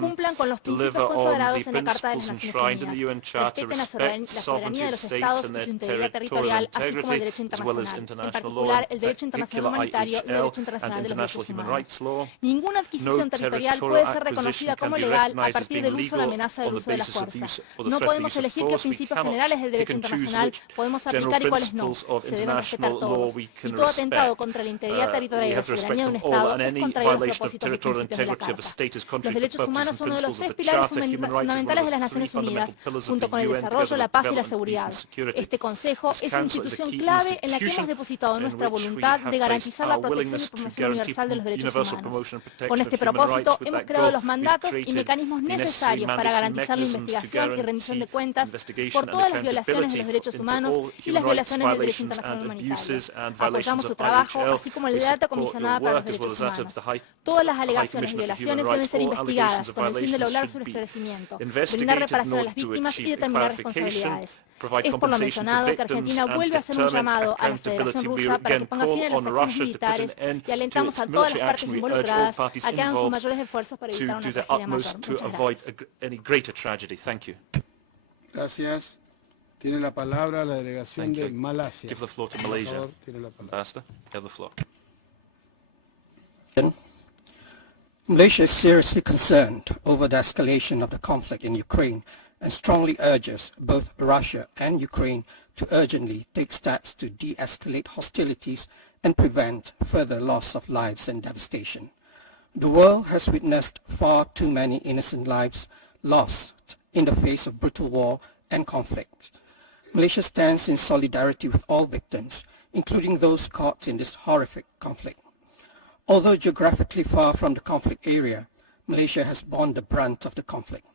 cumplan con los principios consagrados en la Carta de las Naciones Unidas, respeten la soberanía de los Estados y su integridad territorial, así como el derecho internacional, en particular el derecho internacional humanitario y el derecho internacional de los derechos humanos. Ninguna adquisición territorial puede ser reconocida como legal a partir del uso o la amenaza del uso de la fuerza. No podemos elegir qué principios generales del derecho internacional podemos aplicar y cuáles no. Se deben respetar todos. Y todo atentado contra la integridad territorial y la soberanía de un Estado es contrario a los propósitos y principios de la Carta. Los derechos humanos son uno de los 3 pilares fundamentales de las Naciones Unidas, junto con el desarrollo, la paz y la seguridad. Este Consejo es una institución clave en la que hemos depositado nuestra voluntad de garantizar la protección y promoción universal de los derechos humanos. Con este propósito, hemos creado los mandatos y mecanismos necesarios para garantizar la investigación y rendición de cuentas por todas las violaciones de los derechos humanos y las violaciones del derecho internacional humanitario. Apoyamos su trabajo, así como el de la alta comisionada para los derechos humanos. Todas las alegaciones y violaciones deben ser investigadas con el fin de lograr su esclarecimiento, brindar reparación a las víctimas y determinar responsabilidades. Es por lo mencionado que Argentina vuelve a hacer un llamado a la Federación Rusa para que ponga fin a las acciones militares y alentamos a todas las partes involucradas a que hagan sus mayores esfuerzos para evitar una tragedia mayor. Muchas gracias. Gracias. Tiene la palabra la delegación de Malasia. Give the floor to Malaysia. Ambassador, you have the floor. Malaysia is seriously concerned over the escalation of the conflict in Ukraine and strongly urges both Russia and Ukraine to urgently take steps to de-escalate hostilities and prevent further loss of lives and devastation. The world has witnessed far too many innocent lives lost in the face of brutal war and conflict. Malaysia stands in solidarity with all victims, including those caught in this horrific conflict. Although geographically far from the conflict area, Malaysia has borne the brunt of the conflict.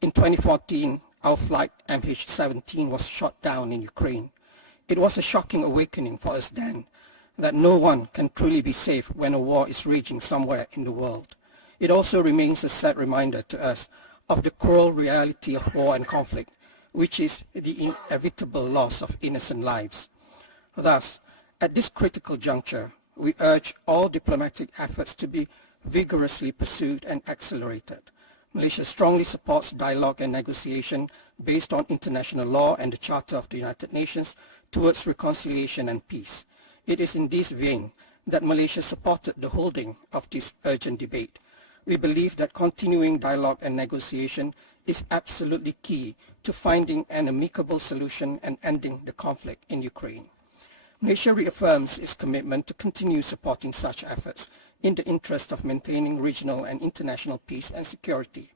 In 2014, our flight MH17 was shot down in Ukraine. It was a shocking awakening for us then, that no one can truly be safe when a war is raging somewhere in the world. It also remains a sad reminder to us of the cruel reality of war and conflict, which is the inevitable loss of innocent lives. Thus, at this critical juncture, we urge all diplomatic efforts to be vigorously pursued and accelerated. Malaysia strongly supports dialogue and negotiation based on international law and the Charter of the United Nations towards reconciliation and peace. It is in this vein that Malaysia supported the holding of this urgent debate. We believe that continuing dialogue and negotiation is absolutely key to finding an amicable solution and ending the conflict in Ukraine. Malaysia reaffirms its commitment to continue supporting such efforts in the interest of maintaining regional and international peace and security.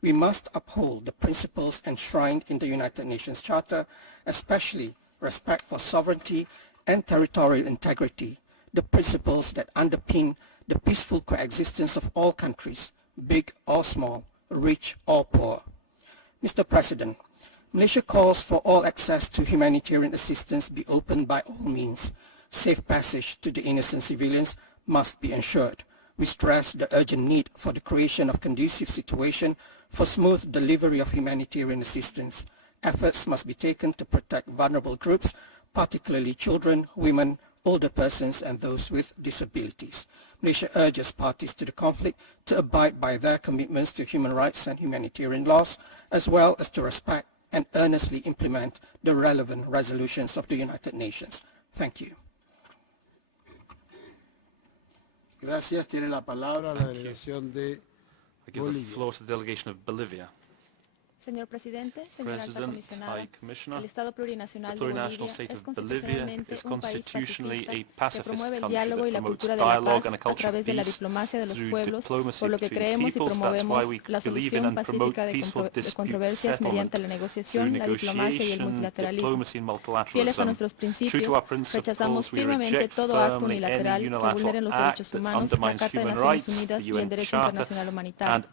We must uphold the principles enshrined in the United Nations Charter, especially respect for sovereignty and territorial integrity, the principles that underpin the peaceful coexistence of all countries, big or small, rich or poor. Mr. President, Malaysia calls for all access to humanitarian assistance be opened by all means. Safe passage to the innocent civilians must be ensured. We stress the urgent need for the creation of conducive situation for smooth delivery of humanitarian assistance. Efforts must be taken to protect vulnerable groups, particularly children, women, older persons, and those with disabilities. Malaysia urges parties to the conflict to abide by their commitments to human rights and humanitarian laws, as well as to respect and earnestly implement the relevant resolutions of the United Nations. Thank you. Gracias. Tiene la palabra la delegación de I give the floor to the delegation of Bolivia. Señor Presidente, señora Alta Comisionada, el Estado plurinacional de Bolivia es constitucionalmente un país pacifista que promueve el diálogo y la cultura de la paz a través de la diplomacia de los pueblos, por lo que creemos y promovemos la solución pacífica de controversias mediante la negociación, la diplomacia y el multilateralismo. Fieles a nuestros principios, rechazamos firmemente todo acto unilateral que vulnere los derechos humanos, la Carta de Naciones Unidas y el derecho internacional humanitario,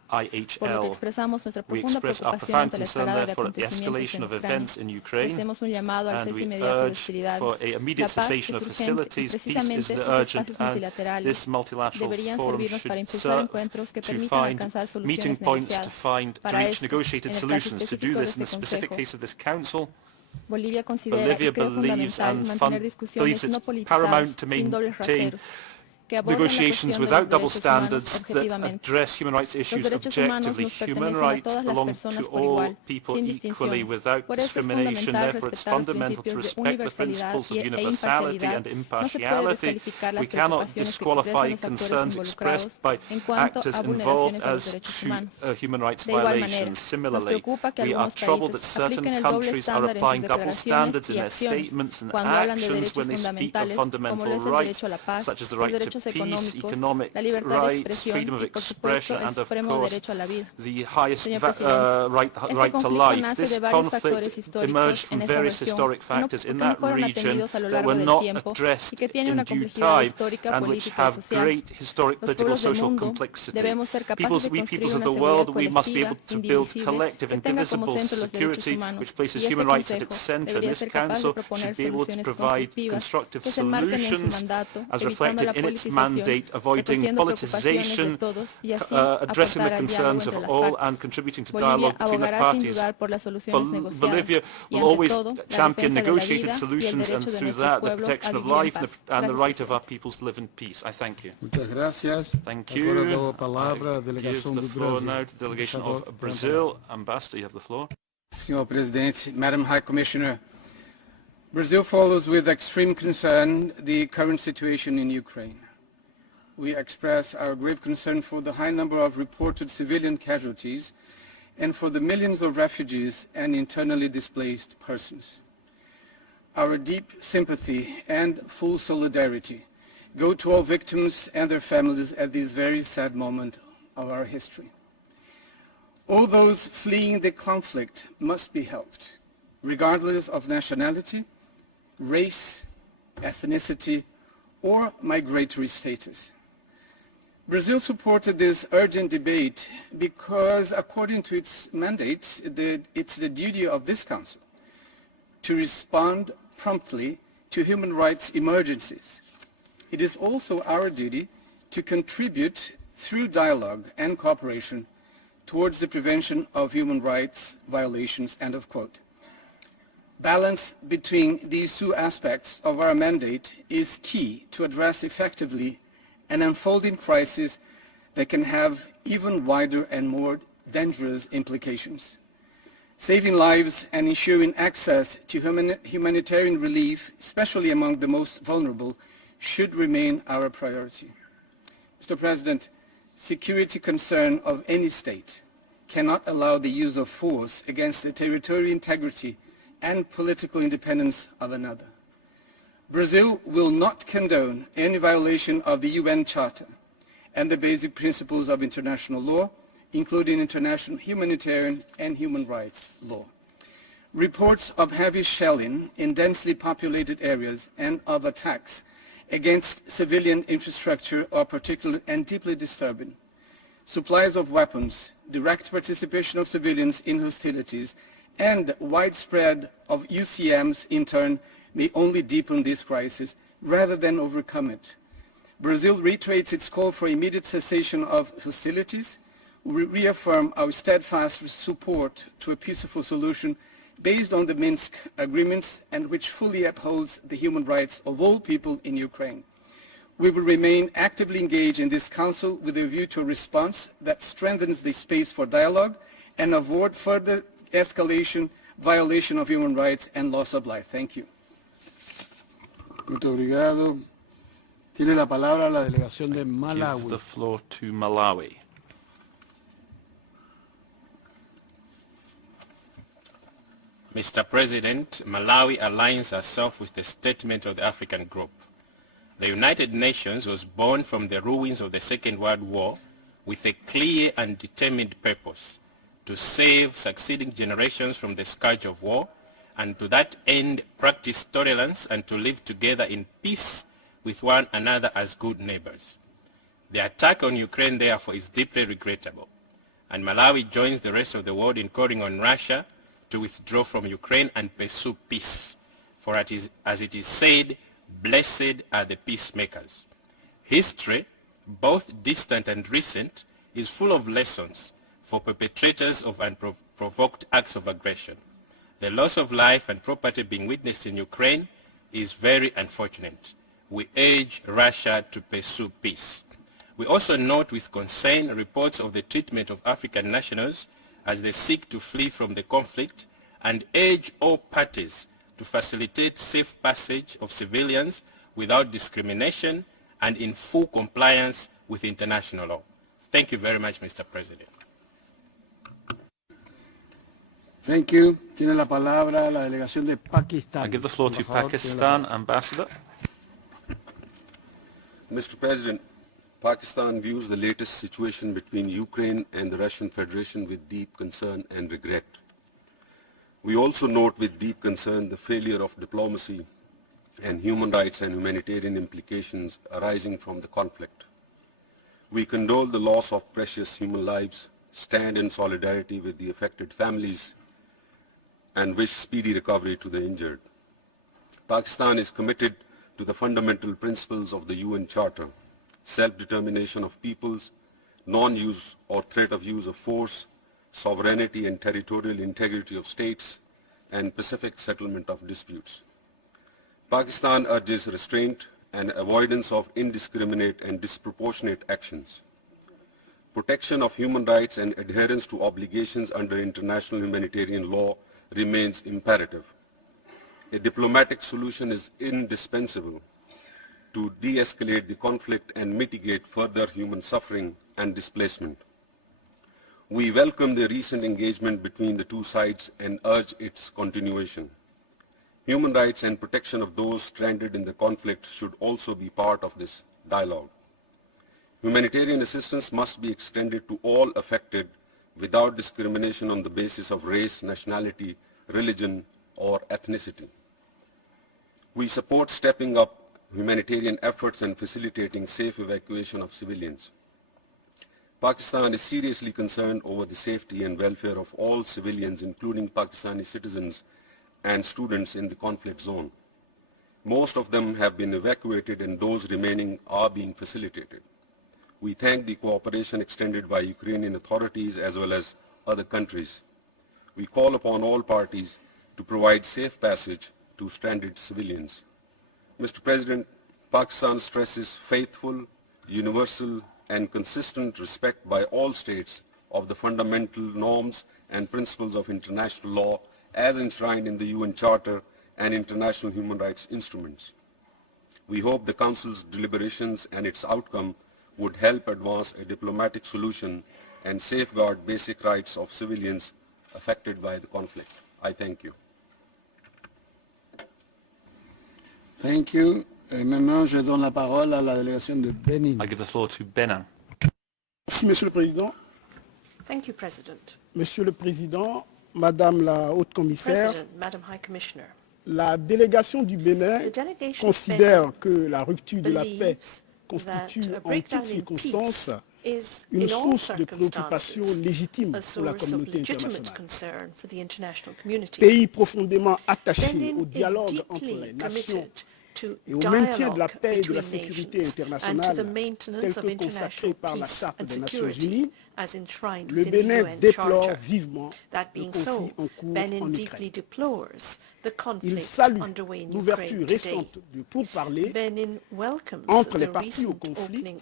por lo que expresamos nuestra profunda preocupación ante la escalada de acontecimientos en Ucrania. Hacemos un llamado al cese inmediato de hostilidades. La paz es urgente y precisamente estos espacios multilaterales deberían servirnos para impulsar encuentros que permitan alcanzar soluciones negociadas. Para esto, en el caso específico de este Consejo, Bolivia considera y cree fundamental mantener discusiones no politizadas, sin dobles raseros, negotiations without double standards that address human rights issues objectively. Human rights belong to all people equally without discrimination. Therefore, it's fundamental to respect the principles of universality and impartiality. We cannot disqualify concerns expressed by actors involved as to human rights violations. Similarly, we are troubled that certain countries are applying double standards in their statements and actions when they speak of fundamental rights, such as the right to peace, economic rights, freedom of expression, and of course the highest right to life. This conflict emerged from various historic factors in that region that were not addressed in due time and which have great historic, political, social complexity. We peoples of the world, we must be able to build collective, indivisible security which places human rights at its center, and this Council should be able to provide constructive solutions as reflected in its mandate, avoiding politicization, addressing the concerns of all and contributing to dialogue between the parties. Bolivia will always champion negotiated solutions and through that the protection of life and the right of our peoples to live in peace. I thank you. Thank you. I give the floor now to the delegation of Brazil. Ambassador, you have the floor. Senhor Presidente, Madam High Commissioner, Brazil follows with extreme concern the current situation in Ukraine. We express our grave concern for the high number of reported civilian casualties and for the millions of refugees and internally displaced persons. Our deep sympathy and full solidarity go to all victims and their families at this very sad moment of our history. All those fleeing the conflict must be helped, regardless of nationality, race, ethnicity, or migratory status. Brazil supported this urgent debate because, according to its mandate, it's the duty of this Council to respond promptly to human rights emergencies. It is also our duty to contribute through dialogue and cooperation towards the prevention of human rights violations, end of quote. Balance between these two aspects of our mandate is key to address effectively an unfolding crisis that can have even wider and more dangerous implications. Saving lives and ensuring access to humanitarian relief, especially among the most vulnerable, should remain our priority. Mr. President, security concern of any state cannot allow the use of force against the territorial integrity and political independence of another. Brazil will not condone any violation of the UN Charter and the basic principles of international law, including international humanitarian and human rights law. Reports of heavy shelling in densely populated areas and of attacks against civilian infrastructure are particularly and deeply disturbing. Supplies of weapons, direct participation of civilians in hostilities, and widespread of UCMs in turn may only deepen this crisis rather than overcome it. Brazil reiterates its call for immediate cessation of hostilities. We reaffirm our steadfast support to a peaceful solution based on the Minsk agreements and which fully upholds the human rights of all people in Ukraine. We will remain actively engaged in this Council with a view to a response that strengthens the space for dialogue and avoid further escalation, violation of human rights, and loss of life. Thank you. Muito obrigado. Tiene la palabra la delegación de Malawi. Give the floor to Malawi. Mr. President, Malawi aligns herself with the statement of the African Group. The United Nations was born from the ruins of the Second World War with a clear and determined purpose: to save succeeding generations from the scourge of war, and to that end practice tolerance and to live together in peace with one another as good neighbors. The attack on Ukraine, therefore, is deeply regrettable, and Malawi joins the rest of the world in calling on Russia to withdraw from Ukraine and pursue peace. For as it is said, blessed are the peacemakers. History, both distant and recent, is full of lessons for perpetrators of unprovoked acts of aggression. The loss of life and property being witnessed in Ukraine is very unfortunate. We urge Russia to pursue peace. We also note with concern reports of the treatment of African nationals as they seek to flee from the conflict, and urge all parties to facilitate safe passage of civilians without discrimination and in full compliance with international law. Thank you very much, Mr. President. Thank you. Tiene la palabra la delegación de Pakistán. I give the floor to Pakistan, Ambassador. Mr. President, Pakistan views the latest situation between Ukraine and the Russian Federation with deep concern and regret. We also note with deep concern the failure of diplomacy and human rights and humanitarian implications arising from the conflict. We condole the loss of precious human lives, stand in solidarity with the affected families, and wish speedy recovery to the injured. Pakistan is committed to the fundamental principles of the UN Charter: self-determination of peoples, non-use or threat of use of force, sovereignty and territorial integrity of states, and pacific settlement of disputes. Pakistan urges restraint and avoidance of indiscriminate and disproportionate actions. Protection of human rights and adherence to obligations under international humanitarian law remains imperative. A diplomatic solution is indispensable to de-escalate the conflict and mitigate further human suffering and displacement. We welcome the recent engagement between the two sides and urge its continuation. Human rights and protection of those stranded in the conflict should also be part of this dialogue. Humanitarian assistance must be extended to all affected without discrimination on the basis of race, nationality, religion, or ethnicity. We support stepping up humanitarian efforts and facilitating safe evacuation of civilians. Pakistan is seriously concerned over the safety and welfare of all civilians, including Pakistani citizens and students in the conflict zone. Most of them have been evacuated and those remaining are being facilitated. We thank the cooperation extended by Ukrainian authorities as well as other countries. We call upon all parties to provide safe passage to stranded civilians. Mr. President, Pakistan stresses faithful, universal, and consistent respect by all states of the fundamental norms and principles of international law as enshrined in the UN Charter and international human rights instruments. We hope the Council's deliberations and its outcome would help advance a diplomatic solution and safeguard basic rights of civilians affected by the conflict. I thank you. Thank you. Maintenant, je donne la parole à la délégation de Bénin. I give the floor to Benin. Merci, Monsieur le Président. Thank you, President. Monsieur le Président, Madame la Haute Commissaire, Madam High Commissioner, la délégation du Bénin considère que la rupture de la paix constitue en toutes circonstances une source de préoccupation légitime pour la communauté internationale. Pays profondément attaché au dialogue entre les nations et au maintien de la paix et de la sécurité internationale, tel que consacré par la Charte des Nations Unies, le Bénin déplore vivement le conflit en cours en Ukraine. Il salue l'ouverture récente du pourparler entre les parties au conflit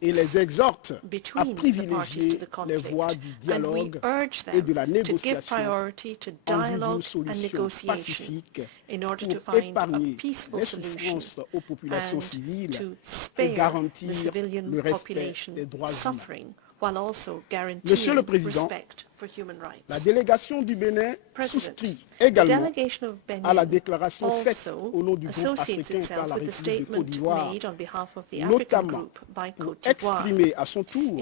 et les exhorte à privilégier les voies du dialogue et de la négociation en vue d'une solution pacifique pour épargner les souffrances aux populations civiles et garantir le respect des droits humains. Monsieur le Président, la délégation du Bénin souscrit également à la déclaration faite au nom du groupe africain par la République de Côte d'Ivoire, notamment pour exprimer à son tour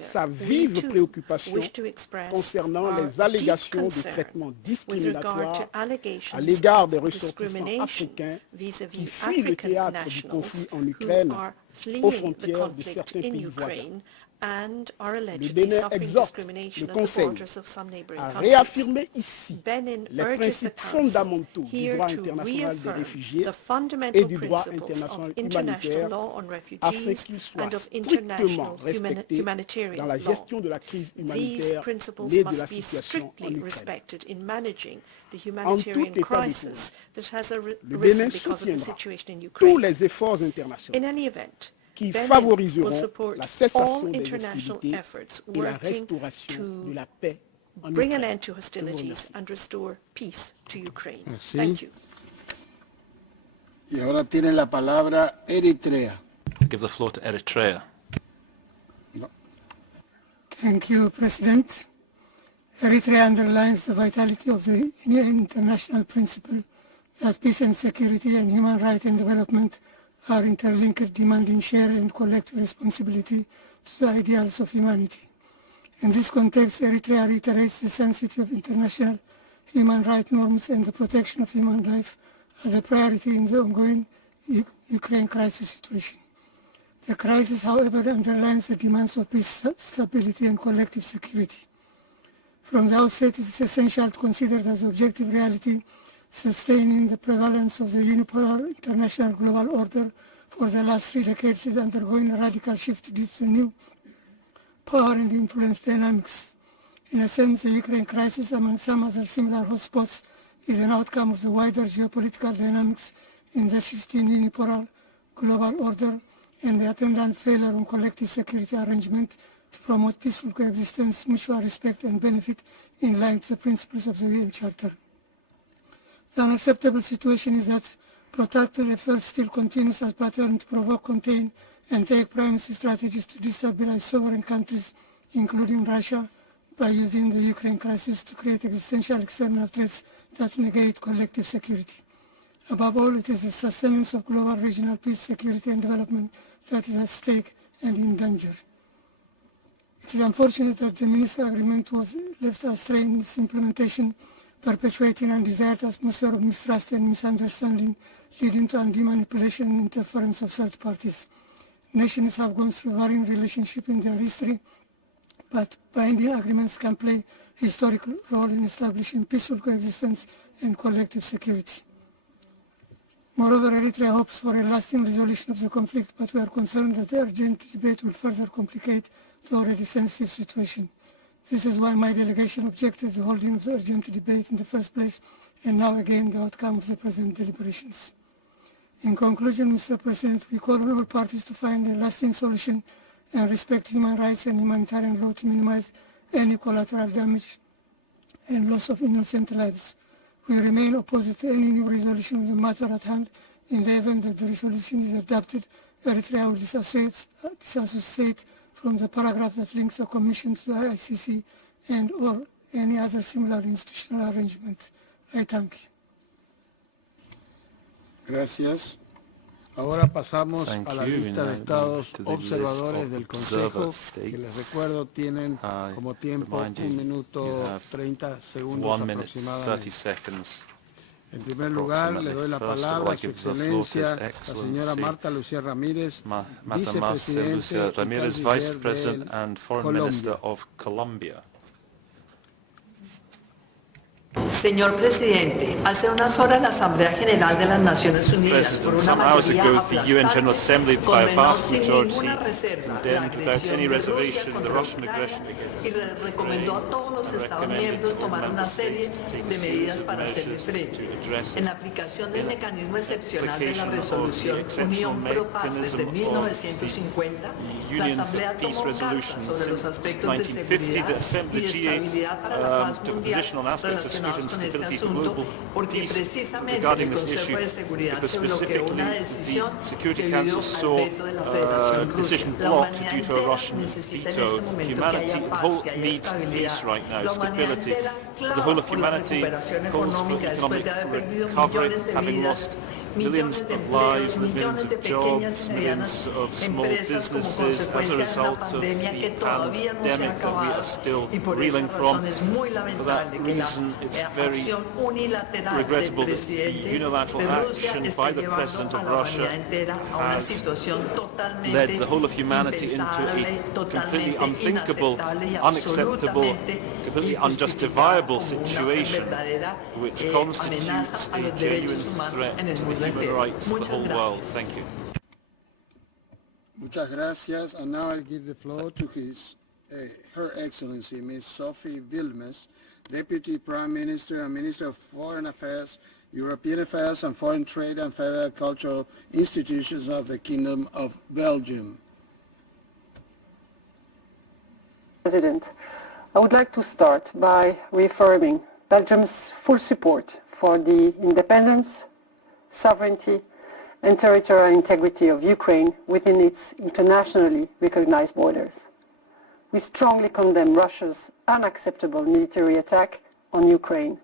sa vive préoccupation concernant les allégations de traitement discriminatoire à l'égard des ressortissants africains qui fuient le théâtre du conflit en Ukraine aux frontières de certains pays voisins. Le Bénin exhorte le Conseil à réaffirmer ici les principes fondamentaux du droit international des réfugiés et du droit international humanitaire afin qu'ils soient strictement respectés dans la gestion de la crise humanitaire née de la situation en Ukraine. En tout état de cause, le Bénin soutiendra tous les efforts internationaux qui favoriseront la cessation des hostilités et la restauration de la paix en Ukraine. Merci. Y ahora tiene la palabra Eritrea. I give the floor to Eritrea. Thank you, President. Eritrea underlines the vitality of the international principle that peace and security and human rights and development are interlinked, demanding shared and collective responsibility to the ideals of humanity. In this context, Eritrea reiterates the sanctity of international human rights norms and the protection of human life as a priority in the ongoing Ukraine crisis situation. The crisis, however, underlines the demands of peace, stability, and collective security. From the outset, it is essential to consider as objective reality sustaining the prevalence of the unipolar international global order for the last 3 decades is undergoing a radical shift due to new power and influence dynamics. In a sense, the Ukraine crisis, among some other similar hotspots, is an outcome of the wider geopolitical dynamics in the shifting unipolar global order and the attendant failure on collective security arrangement to promote peaceful coexistence, mutual respect and benefit in line with the principles of the UN Charter. The unacceptable situation is that protracted efforts still continues as pattern to provoke, contain, and take primacy strategies to destabilize sovereign countries, including Russia, by using the Ukraine crisis to create existential external threats that negate collective security. Above all, it is the sustenance of global regional peace, security, and development that is at stake and in danger. It is unfortunate that the Minsk agreement was left astray in its implementation, perpetuating undesired atmosphere of mistrust and misunderstanding, leading to undue manipulation and interference of third parties. Nations have gone through varying relationships in their history, but binding agreements can play a historical role in establishing peaceful coexistence and collective security. Moreover, Eritrea hopes for a lasting resolution of the conflict, but we are concerned that the urgent debate will further complicate the already sensitive situation. This is why my delegation objected the holding of the urgent debate in the first place, and now again the outcome of the present deliberations. In conclusion, Mr. President, we call on all parties to find a lasting solution and respect human rights and humanitarian law to minimize any collateral damage and loss of innocent lives. We remain opposed to any new resolution of the matter at hand. In the event that the resolution is adopted, Eritrea will disassociate from the paragraph that links the Commission to the ICC and or any other similar institutional arrangement. I thank you. Gracias. Ahora pasamos a la lista de estados observadores del Consejo, que les recuerdo tienen como tiempo 1 minuto 30 segundos aproximadamente. En primer lugar, le doy la palabra a su excelencia, la señora Marta Lucía Ramírez, vicepresidente y canciller de Colombia. Señor presidente, hace unas horas la Asamblea General de las Naciones Unidas por una mayoría aplastante condenó sin ninguna reserva la agresión de Rusia contra Ucrania y recomendó a todos los Estados miembros tomar una serie de medidas para hacerle frente. En aplicación del mecanismo excepcional de la resolución Unión Pro Paz desde 1950, la Asamblea tomó cartas sobre los aspectos de seguridad y estabilidad para la paz mundial relacionados con este asunto, porque precisamente el Consejo de Seguridad se bloqueó una decisión debido al veto de la Federación Rusa. La humanidad entera necesita en este momento que haya paz, que haya estabilidad. La humanidad entera clama por la recuperación económica después de haber perdido millones de vidas, millones de empleos, millones de pequeñas y medianas empresas como consecuencia de una pandemia que todavía no se ha acabado. Y por esa razón es muy lamentable que la acción unilateral del presidente de Rusia esté llevando a la humanidad entera a una situación totalmente impensable, totalmente inaceptable y absolutamente injustificable, como una verdadera amenaza a los derechos humanos en el mundo entero. Muchas gracias. Muchas gracias. And now I give the floor to Her Excellency, Ms. Sophie Wilmes, Deputy Prime Minister and Minister of Foreign Affairs, European Affairs and Foreign Trade and Federal Cultural Institutions of the Kingdom of Belgium. President, I would like to start by reaffirming Belgium's full support for the independence, sovereignty and territorial integrity of Ukraine within its internationally recognized borders. We strongly condemn Russia's unacceptable military attack on Ukraine,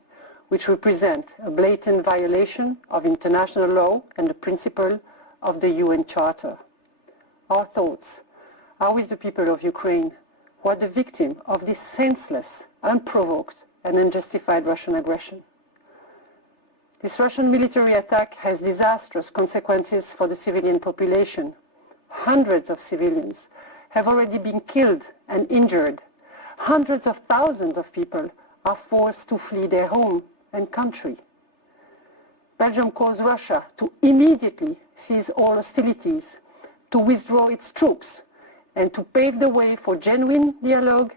which represent a blatant violation of international law and the principle of the UN Charter. Our thoughts are with the people of Ukraine, who are the victim of this senseless, unprovoked and unjustified Russian aggression. This Russian military attack has disastrous consequences for the civilian population. Hundreds of civilians have already been killed and injured. Hundreds of thousands of people are forced to flee their home and country. Belgium calls Russia to immediately cease all hostilities, to withdraw its troops, and to pave the way for genuine dialogue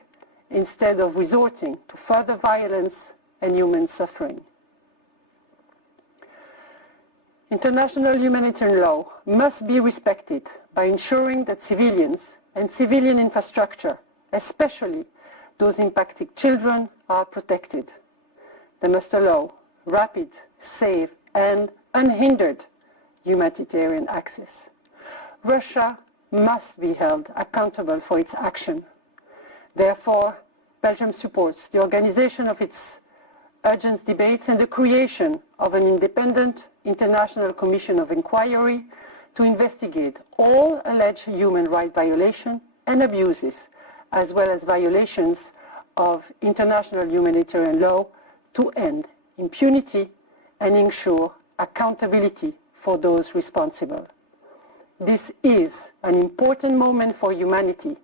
instead of resorting to further violence and human suffering. International humanitarian law must be respected by ensuring that civilians and civilian infrastructure, especially those impacting children, are protected. They must allow rapid, safe and unhindered humanitarian access. Russia must be held accountable for its action. Therefore, Belgium supports the organization of its urgent debates and the creation of an independent international commission of inquiry to investigate all alleged human rights violations and abuses, as well as violations of international humanitarian law, to end impunity and ensure accountability for those responsible. This is an important moment for humanity.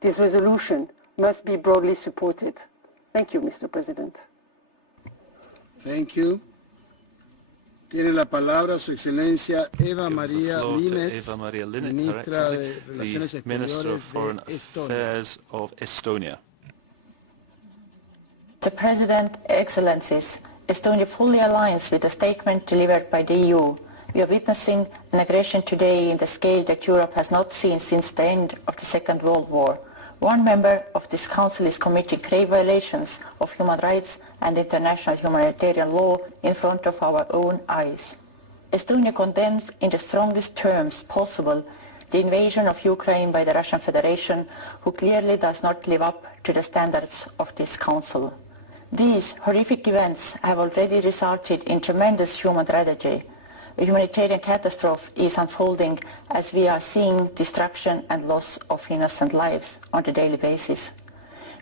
This resolution must be broadly supported. Thank you, Mr. President. Thank you. Tiene la palabra su excelencia Eva Maria Linets, ministra de Relaciones Exteriores de Estonia. Mr. President, Excellencies, Estonia fully aligns with the statement delivered by the EU. We are witnessing an aggression today in the scale that Europe has not seen since the end of the Second World War. One member of this Council is committing grave violations of human rights and international humanitarian law in front of our own eyes. Estonia condemns in the strongest terms possible the invasion of Ukraine by the Russian Federation, who clearly does not live up to the standards of this Council. These horrific events have already resulted in tremendous human tragedy. A humanitarian catastrophe is unfolding as we are seeing destruction and loss of innocent lives on a daily basis.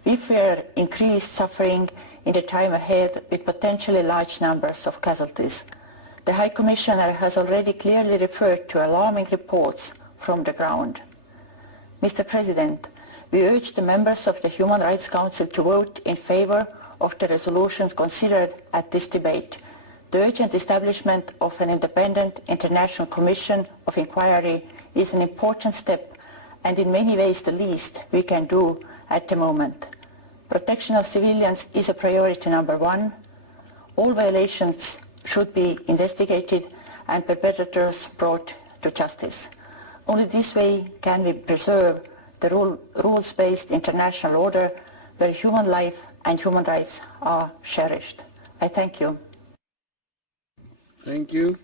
We fear increased suffering in the time ahead with potentially large numbers of casualties. The High Commissioner has already clearly referred to alarming reports from the ground. Mr. President, we urge the members of the Human Rights Council to vote in favor of the resolutions considered at this debate. The urgent establishment of an independent international commission of inquiry is an important step and in many ways the least we can do at the moment. Protection of civilians is a priority number one. All violations should be investigated and perpetrators brought to justice. Only this way can we preserve the rules-based international order where human life and human rights are cherished. I thank you. Thank you.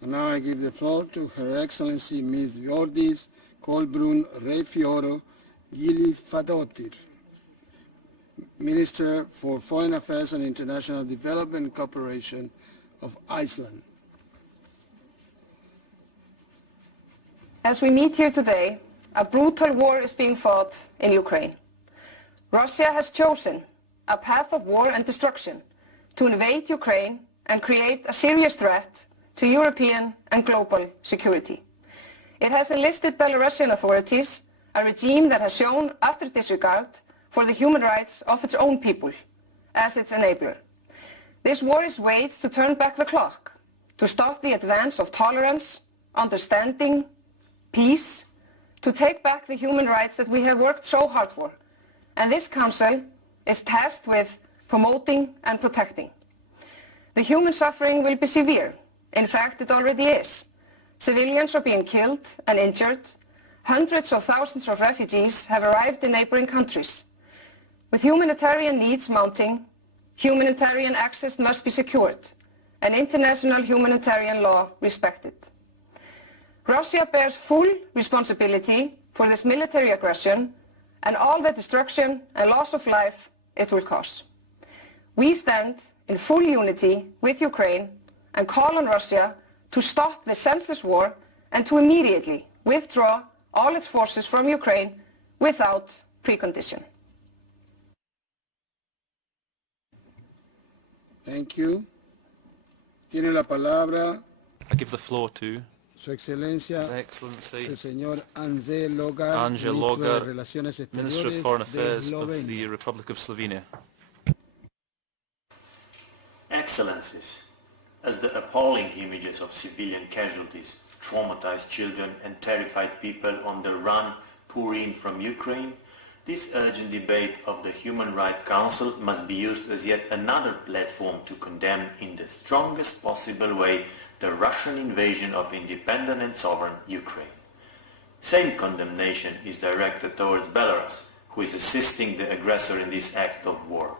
And now I give the floor to Her Excellency Ms. Jordis Kolbrun Reifioro Gylifadóttir, Minister for Foreign Affairs and International Development Cooperation of Iceland. As we meet here today, a brutal war is being fought in Ukraine. Russia has chosen a path of war and destruction to invade Ukraine and create a serious threat to European and global security. It has enlisted Belarusian authorities, a regime that has shown utter disregard for the human rights of its own people, as its enabler. This war is waged to turn back the clock, to stop the advance of tolerance, understanding, peace, to take back the human rights that we have worked so hard for. And this Council is tasked with promoting and protecting. The human suffering will be severe. In fact, it already is. Civilians are being killed and injured. Hundreds of thousands of refugees have arrived in neighboring countries. With humanitarian needs mounting, humanitarian access must be secured and international humanitarian law respected. Russia bears full responsibility for this military aggression and all the destruction and loss of life it will cause. We stand in full unity with Ukraine and call on Russia to stop this senseless war and to immediately withdraw all its forces from Ukraine without precondition. Thank you. Tiene la palabra. I give the floor to Su Excelencia, Excellency, el señor Anže Logar, Minister of Foreign Affairs of the Republic of Slovenia. Excellencies, as the appalling images of civilian casualties, traumatized children and terrified people on the run pour in from Ukraine, this urgent debate of the Human Rights Council must be used as yet another platform to condemn in the strongest possible way the Russian invasion of independent and sovereign Ukraine. Same condemnation is directed towards Belarus, who is assisting the aggressor in this act of war.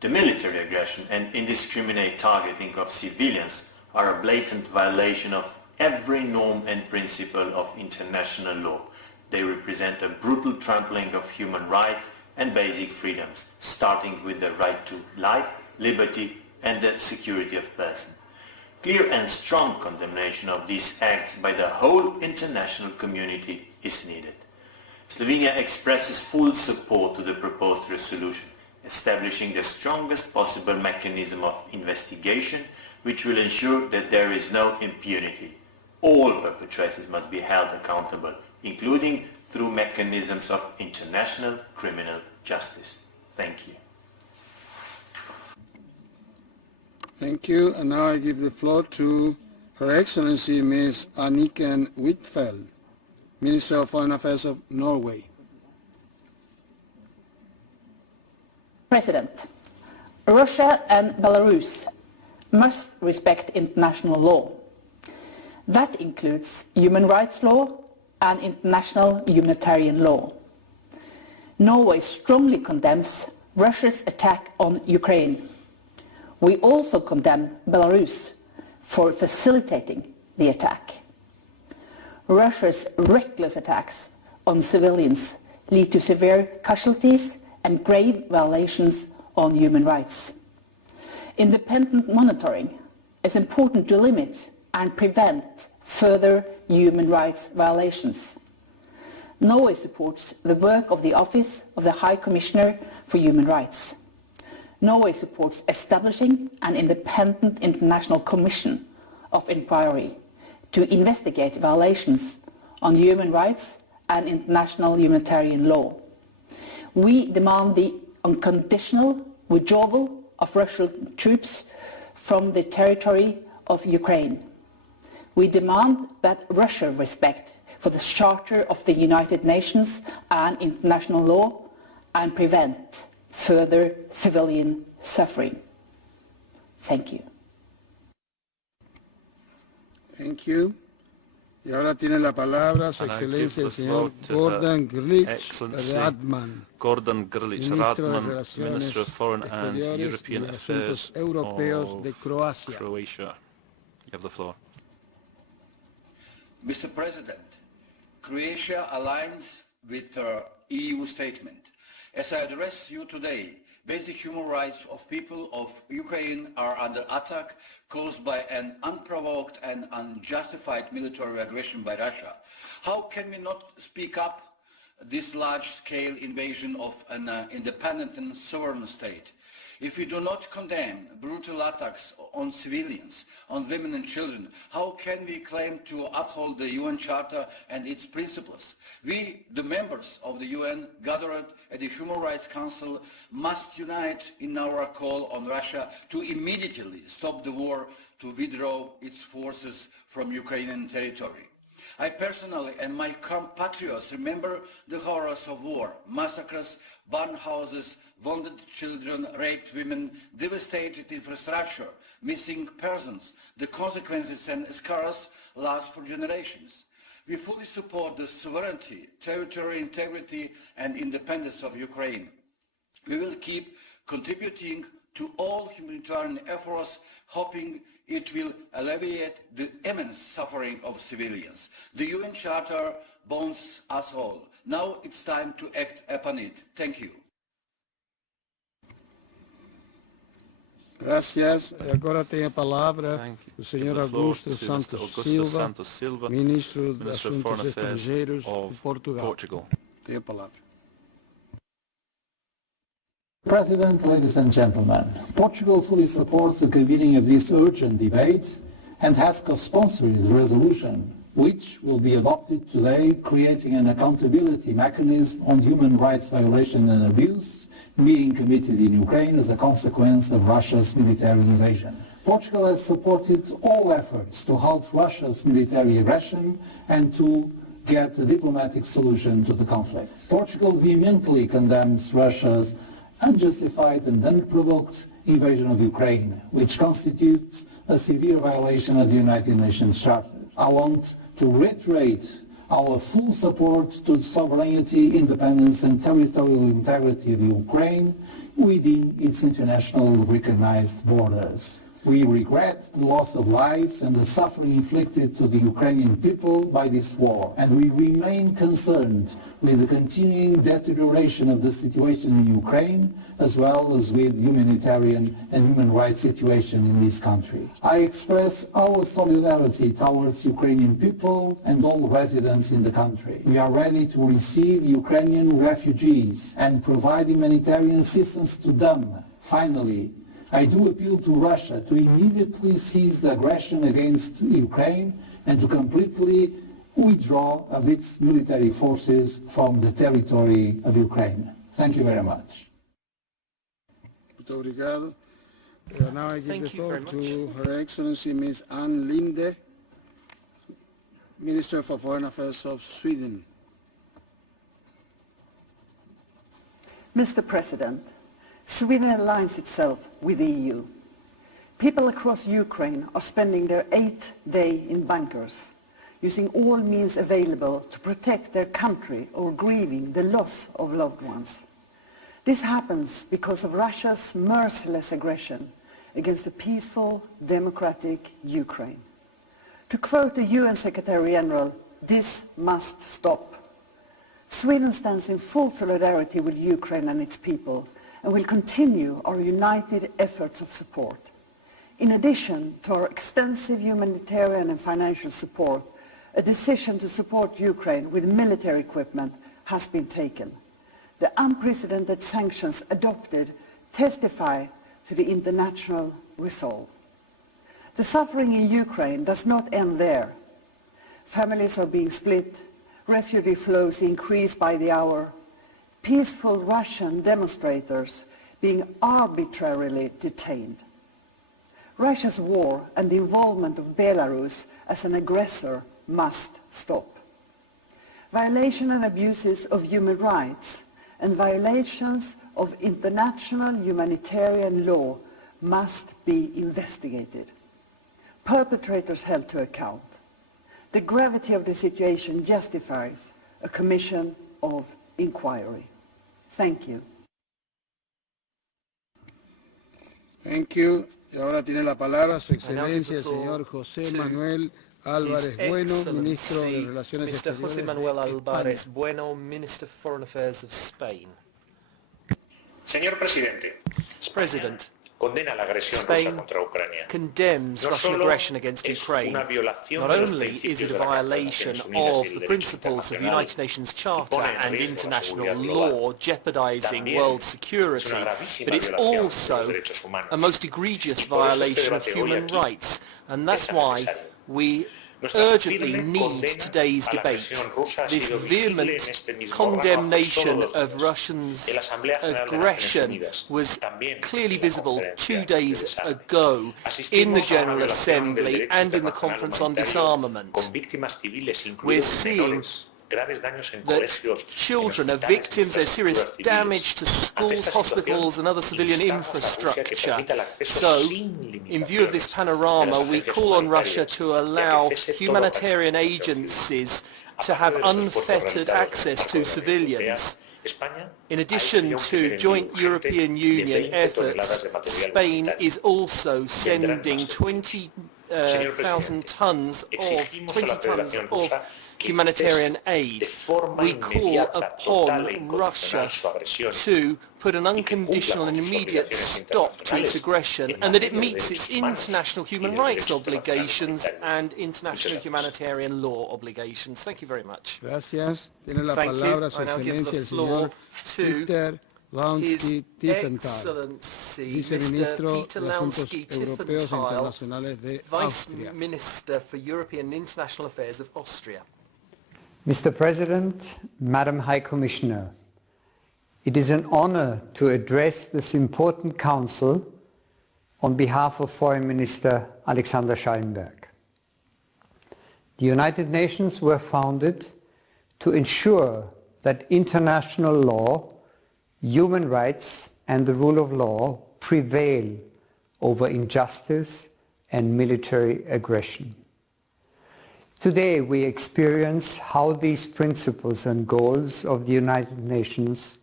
The military aggression and indiscriminate targeting of civilians are a blatant violation of every norm and principle of international law. They represent a brutal trampling of human rights and basic freedoms, starting with the right to life, liberty and the security of person. Clear and strong condemnation of these acts by the whole international community is needed. Slovenia expresses full support to the proposed resolution, establishing the strongest possible mechanism of investigation which will ensure that there is no impunity. All perpetrators must be held accountable, including through mechanisms of international criminal justice. Thank you. Thank you. And now I give the floor to Her Excellency Ms. Anniken Huitfeldt, Minister of Foreign Affairs of Norway. President, Russia and Belarus must respect international law. That includes human rights law and international humanitarian law. Norway strongly condemns Russia's attack on Ukraine. We also condemn Belarus for facilitating the attack. Russia's reckless attacks on civilians lead to severe casualties and grave violations on human rights. Independent monitoring is important to limit and prevent further human rights violations. Norway supports the work of the Office of the High Commissioner for Human Rights. Norway supports establishing an independent international commission of inquiry to investigate violations on human rights and international humanitarian law. We demand the unconditional withdrawal of Russian troops from the territory of Ukraine. We demand that Russia respect for the Charter of the United Nations and international law and prevent further civilian suffering. Thank you. Thank you. Y ahora tiene la palabra su excelencia el señor Gordon Grlich Radman, Minister of Foreign and European Affairs Europeos de Croacia. Croatia. You have the floor. Mr. President, Croatia aligns with the EU statement. As I address you today, basic human rights of people of Ukraine are under attack caused by an unprovoked and unjustified military aggression by Russia. How can we not speak up this large-scale invasion of an independent and sovereign state? If we do not condemn brutal attacks on civilians, on women and children, how can we claim to uphold the UN Charter and its principles? We, the members of the UN gathered at the Human Rights Council, must unite in our call on Russia to immediately stop the war, to withdraw its forces from Ukrainian territory. I personally and my compatriots remember the horrors of war, massacres, burned houses, wounded children, raped women, devastated infrastructure, missing persons. The consequences and scars last for generations. We fully support the sovereignty, territorial integrity and independence of Ukraine. We will keep contributing to all humanitarian efforts, hoping it will alleviate the immense suffering of civilians. The UN Charter bonds us all. Now it's time to act upon it. Thank you. Gracias. Agora tem a palavra o Sr. Augusto Santos Silva, Ministro de Assuntos Estrangeiros de Portugal. Tem a palavra. President, ladies and gentlemen, Portugal fully supports the convening of this urgent debate and has co-sponsored the resolution, which will be adopted today, creating an accountability mechanism on human rights violation and abuse being committed in Ukraine as a consequence of Russia's military invasion. Portugal has supported all efforts to halt Russia's military aggression and to get a diplomatic solution to the conflict. Portugal vehemently condemns Russia's unjustified and unprovoked invasion of Ukraine, which constitutes a severe violation of the United Nations Charter. I want to reiterate our full support to the sovereignty, independence and territorial integrity of Ukraine within its internationally recognized borders. We regret the loss of lives and the suffering inflicted to the Ukrainian people by this war, and we remain concerned with the continuing deterioration of the situation in Ukraine, as well as with humanitarian and human rights situation in this country. I express our solidarity towards Ukrainian people and all residents in the country. We are ready to receive Ukrainian refugees and provide humanitarian assistance to them. Finally, I do appeal to Russia to immediately cease the aggression against Ukraine and to completely withdraw of its military forces from the territory of Ukraine. Thank you very much. Now I give the floor to Her Excellency Ms. Ann Linde, Minister for Foreign Affairs of Sweden. Mr. President, Sweden aligns itself with the EU. People across Ukraine are spending their 8th day in bunkers, using all means available to protect their country or grieving the loss of loved ones. This happens because of Russia's merciless aggression against a peaceful, democratic Ukraine. To quote the UN Secretary General, this must stop. Sweden stands in full solidarity with Ukraine and its people, and will continue our united efforts of support. In addition to our extensive humanitarian and financial support, a decision to support Ukraine with military equipment has been taken. The unprecedented sanctions adopted testify to the international resolve. The suffering in Ukraine does not end there. Families are being split, refugee flows increase by the hour, peaceful Russian demonstrators being arbitrarily detained. Russia's war and the involvement of Belarus as an aggressor must stop. Violation and abuses of human rights and violations of international humanitarian law must be investigated. Perpetrators held to account. The gravity of the situation justifies a commission of inquiry. Thank you. Thank you. Y ahora tiene la palabra Su Excelencia el señor José Manuel Álvarez Bueno, Ministro de Relaciones Exteriores. Mr. José Manuel Álvarez Bueno, Minister for Foreign Affairs of Spain. Señor Presidente, President, condena la agresión rusa contra Ucrania. Condemns Russian aggression against Ukraine. Not only is it a violation of the principles of the United Nations Charter and international law, jeopardizing world security, but it's also a most egregious violation of human rights. And that's why we urgently need today's debate. This vehement condemnation of Russia's aggression was clearly visible 2 days ago in the General Assembly and in the Conference on Disarmament. We're seeing that children are victims, there's serious damage to schools, hospitals and other civilian infrastructure. So, in view of this panorama, we call on Russia to allow humanitarian agencies to have unfettered access to civilians. In addition to joint European Union efforts, Spain is also sending 20,000 tons of humanitarian aid. We call upon Russia to put an unconditional and immediate stop to its aggression and that it meets its international human rights obligations and international humanitarian law obligations. Thank you very much. Gracias. Tiene la palabra Su Excelencia el señor Peter Lonsky Tiefenthal, Viceministro de Asuntos Europeos e Internacionales de Austria. Vice Minister for European and International Affairs of Austria. Mr. President, Madam High Commissioner, it is an honor to address this important council on behalf of Foreign Minister Alexander Schallenberg. The United Nations were founded to ensure that international law, human rights and the rule of law prevail over injustice and military aggression. Today we experience how these principles and goals of the United Nations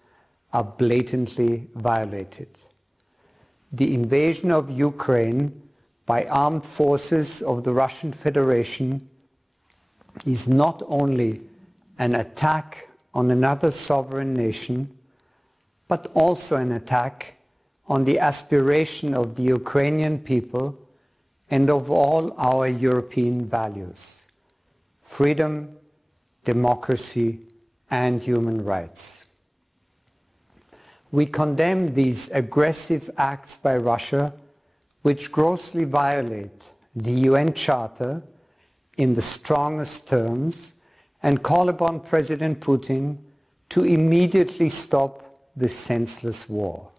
are blatantly violated. The invasion of Ukraine by armed forces of the Russian Federation is not only an attack on another sovereign nation, but also an attack on the aspiration of the Ukrainian people and of all our European values: freedom, democracy, and human rights. We condemn these aggressive acts by Russia, which grossly violate the UN Charter in the strongest terms, and call upon President Putin to immediately stop this senseless war.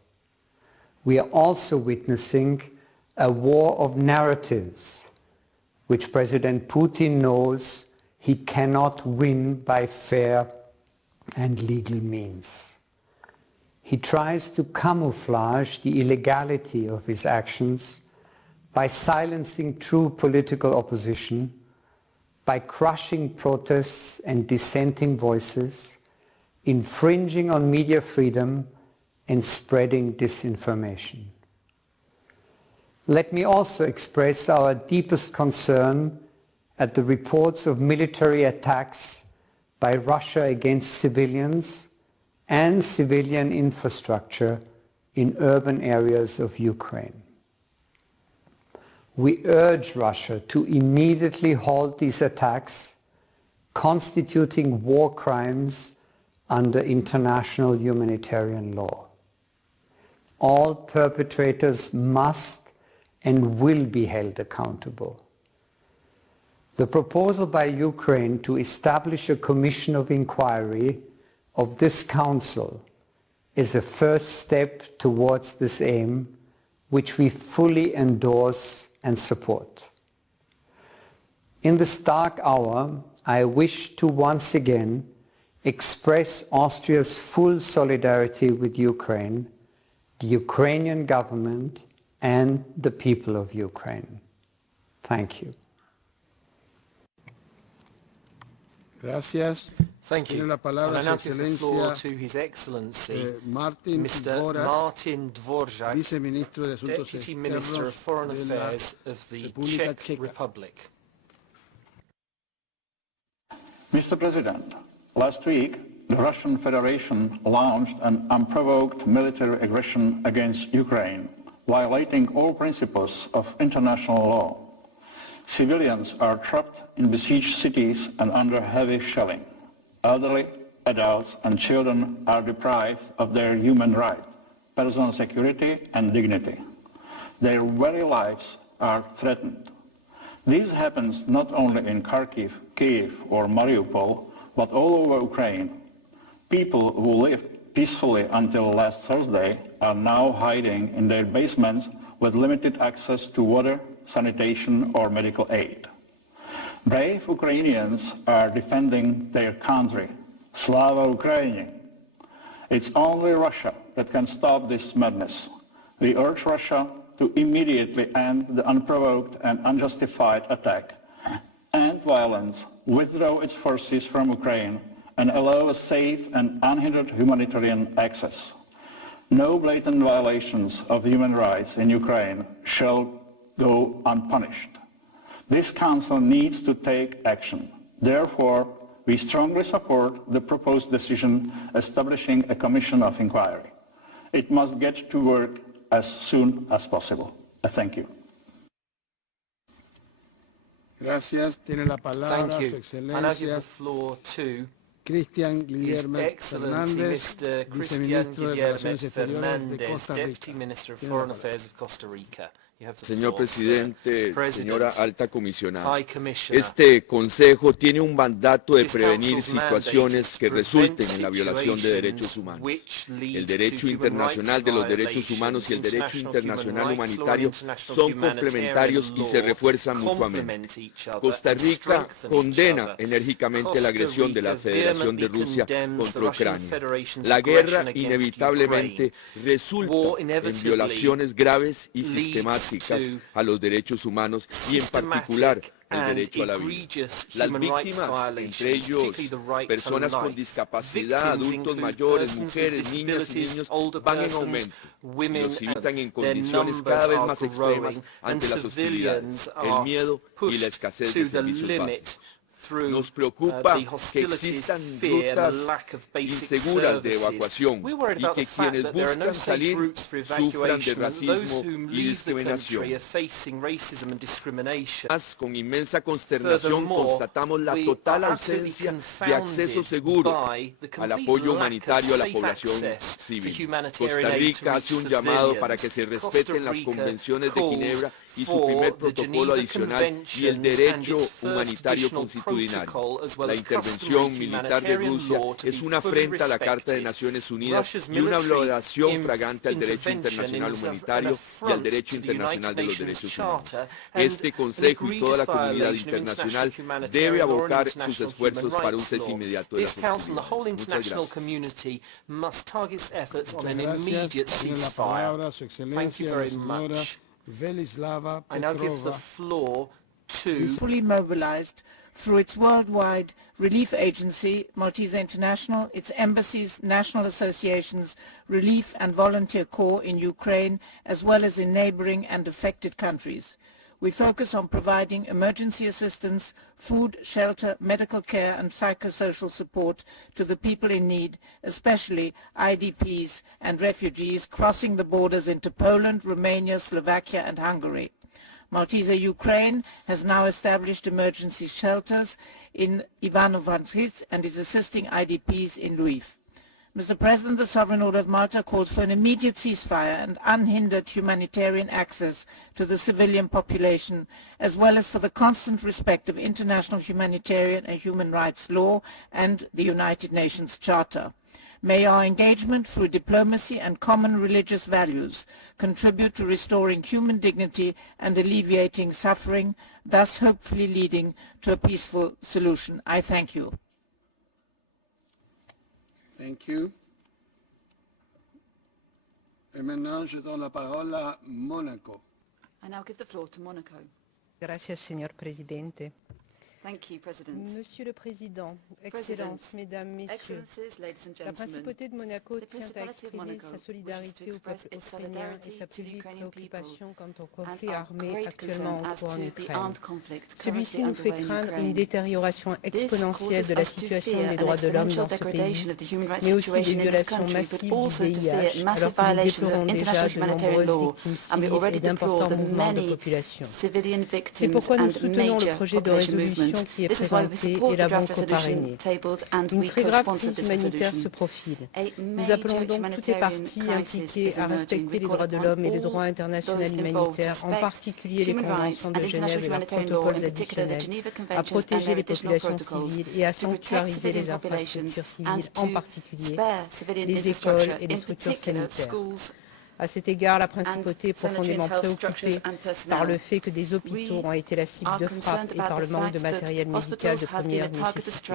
We are also witnessing a war of narratives, which President Putin knows he cannot win by fair and legal means. He tries to camouflage the illegality of his actions by silencing true political opposition, by crushing protests and dissenting voices, infringing on media freedom and spreading disinformation. Let me also express our deepest concern at the reports of military attacks by Russia against civilians and civilian infrastructure in urban areas of Ukraine. We urge Russia to immediately halt these attacks, constituting war crimes under international humanitarian law. All perpetrators must and will be held accountable. The proposal by Ukraine to establish a commission of inquiry of this Council is a first step towards this aim, which we fully endorse and support. In this dark hour, I wish to once again express Austria's full solidarity with Ukraine, the Ukrainian government, and the people of Ukraine. Thank you. Gracias. Thank you. Tiene la palabra and I now Su give the floor Excelencia to His Excellency Mr. Martin Dvorak, Viceministro de Asuntos Deputy Minister of Foreign Affairs of the Czech Republic. Mr. President, last week the Russian Federation launched an unprovoked military aggression against Ukraine, violating all principles of international law. Civilians are trapped in besieged cities and under heavy shelling. Elderly, adults and children are deprived of their human rights, personal security and dignity. Their very lives are threatened. This happens not only in Kharkiv, Kyiv or Mariupol, but all over Ukraine. People who lived peacefully until last Thursday are now hiding in their basements with limited access to water, sanitation or medical aid. Brave Ukrainians are defending their country. Slava Ukraini! It's only Russia that can stop this madness. We urge Russia to immediately end the unprovoked and unjustified attack, end violence, withdraw its forces from Ukraine, and allow a safe and unhindered humanitarian access. No blatant violations of human rights in Ukraine shall go unpunished. This Council needs to take action. Therefore, we strongly support the proposed decision establishing a commission of inquiry. It must get to work as soon as possible. Thank you. Gracias. Tiene la palabra Thank Su you. And I give Excelencia the floor to Cristian His Guillermo Excellency Fernández, Mr. Christian Viceministro de Relaciones Guillermo Exteriores de Fernández, Costa Deputy Rica. Minister of Tiene la Foreign palabra. Affairs of Costa Rica. Señor Presidente, señora Alta Comisionada, High Commissioner, este Consejo tiene un mandato de This prevenir Council's situaciones mandate que is to resulten prevent en la violación de derechos situations humanos. which lead El derecho to human internacional rights de los derechos humanos y el violations. derecho internacional Human rights law and humanitario international son humanitarian complementarios y se law refuerzan complement mutuamente. each other Costa and Rica strengthen each condena other. enérgicamente la agresión de la Costa Federación Rica de Rusia condemns the contra Russian Ucrania. Federation's La guerra aggression against inevitablemente resulta War en inevitably violaciones graves y leads sistemáticas to a los derechos humanos y en particular el and derecho a la vida. egregious Las human rights víctimas, violations, entre ellos particularly the right personas to con life. discapacidad, Victims adultos include mayores, persons with mujeres, niñas y disabilities, niños, older van en persons, aumento. Y women, los citan en and condiciones their cada vez numbers más are extremas growing, ante and las hostilidades, civilians el are miedo y la pushed escasez to de the servicios limit básicos. through Nos preocupa the que hostilities, existan fear, and the rutas lack of basic inseguras de services. evacuación We're worried y about que the fact quienes that there are no buscan safe salir routes for sufran de evacuation, and those racismo who y leave the discriminación. country are facing racism and discrimination. Con inmensa consternación constatamos la we total are absolutely ausencia de confounded acceso seguro by the al complete apoyo lack of humanitario a la safe población access civil. for humanitarian Costa aid to Rica reach hace un llamado civilians. para que se Costa respeten las Rica convenciones de calls Ginebra y su for primer the protocolo Geneva adicional y el Conventions and derecho its first humanitario additional constitucional. protocol, as well La as intervención customary militar de humanitarian Rusia law to es be una fully afrenta a la Carta de respected. Naciones Unidas Russia's y una military violación fragante al derecho intervention internacional is an humanitario y al affront derecho to the internacional United de los Nations derechos humanos. Charter and Este an Consejo y toda la egregious comunidad violation of internacional international debe humanitarian law and abocar sus international esfuerzos human para un rights cese law. inmediato de This las Council and the whole hostilidades. Muchas international gracias. community must target its efforts on an Muchas gracias. immediate Tiene la ceasefire. palabra Su Thank you Excelencia, very la señora much. Velislava I now give the Petrova. floor to is fully mobilized through its worldwide relief agency, Maltese International, its embassies, national associations, relief and volunteer corps in Ukraine, as well as in neighboring and affected countries. We focus on providing emergency assistance, food, shelter, medical care and psychosocial support to the people in need, especially IDPs and refugees crossing the borders into Poland, Romania, Slovakia and Hungary. Malteser Ukraine has now established emergency shelters in Ivano-Frankivsk and is assisting IDPs in Lviv. Mr. President, the Sovereign Order of Malta calls for an immediate ceasefire and unhindered humanitarian access to the civilian population, as well as for the constant respect of international humanitarian and human rights law and the United Nations Charter. May our engagement through diplomacy and common religious values contribute to restoring human dignity and alleviating suffering, thus hopefully leading to a peaceful solution. I thank you. Thank you. Et maintenant, je donne la parole à Monaco. I now give the floor to Monaco. Gracias, señor presidente. Thank you, President. Monsieur le Président, Excellences, Mesdames, Messieurs, la principauté de Monaco tient à exprimer sa solidarité au peuple ukrainien et sa publique préoccupation quant au conflit armé actuellement en cours en Ukraine. Celui-ci nous fait craindre une détérioration exponentielle de la situation des droits de l'homme dans ce pays, mais aussi des violations massives du VIH, alors que nous déplorons déjà de nombreuses victimes civiles et d'importants mouvements de population. C'est pourquoi nous soutenons le projet de résolution qui est présenté et l'avons coparrainé. Une très grave crise humanitaire se profile. Nous appelons donc toutes les parties impliquées à respecter les droits de l'homme et le droit international humanitaire, en particulier les conventions de Genève et leurs protocoles additionnels, à protéger les populations civiles et à sanctuariser les infrastructures civiles, en particulier les écoles et les structures sanitaires. À cet égard, la principauté est profondément préoccupée par le fait que des hôpitaux ont été la cible de frappes et par le manque de matériel médical de première nécessité.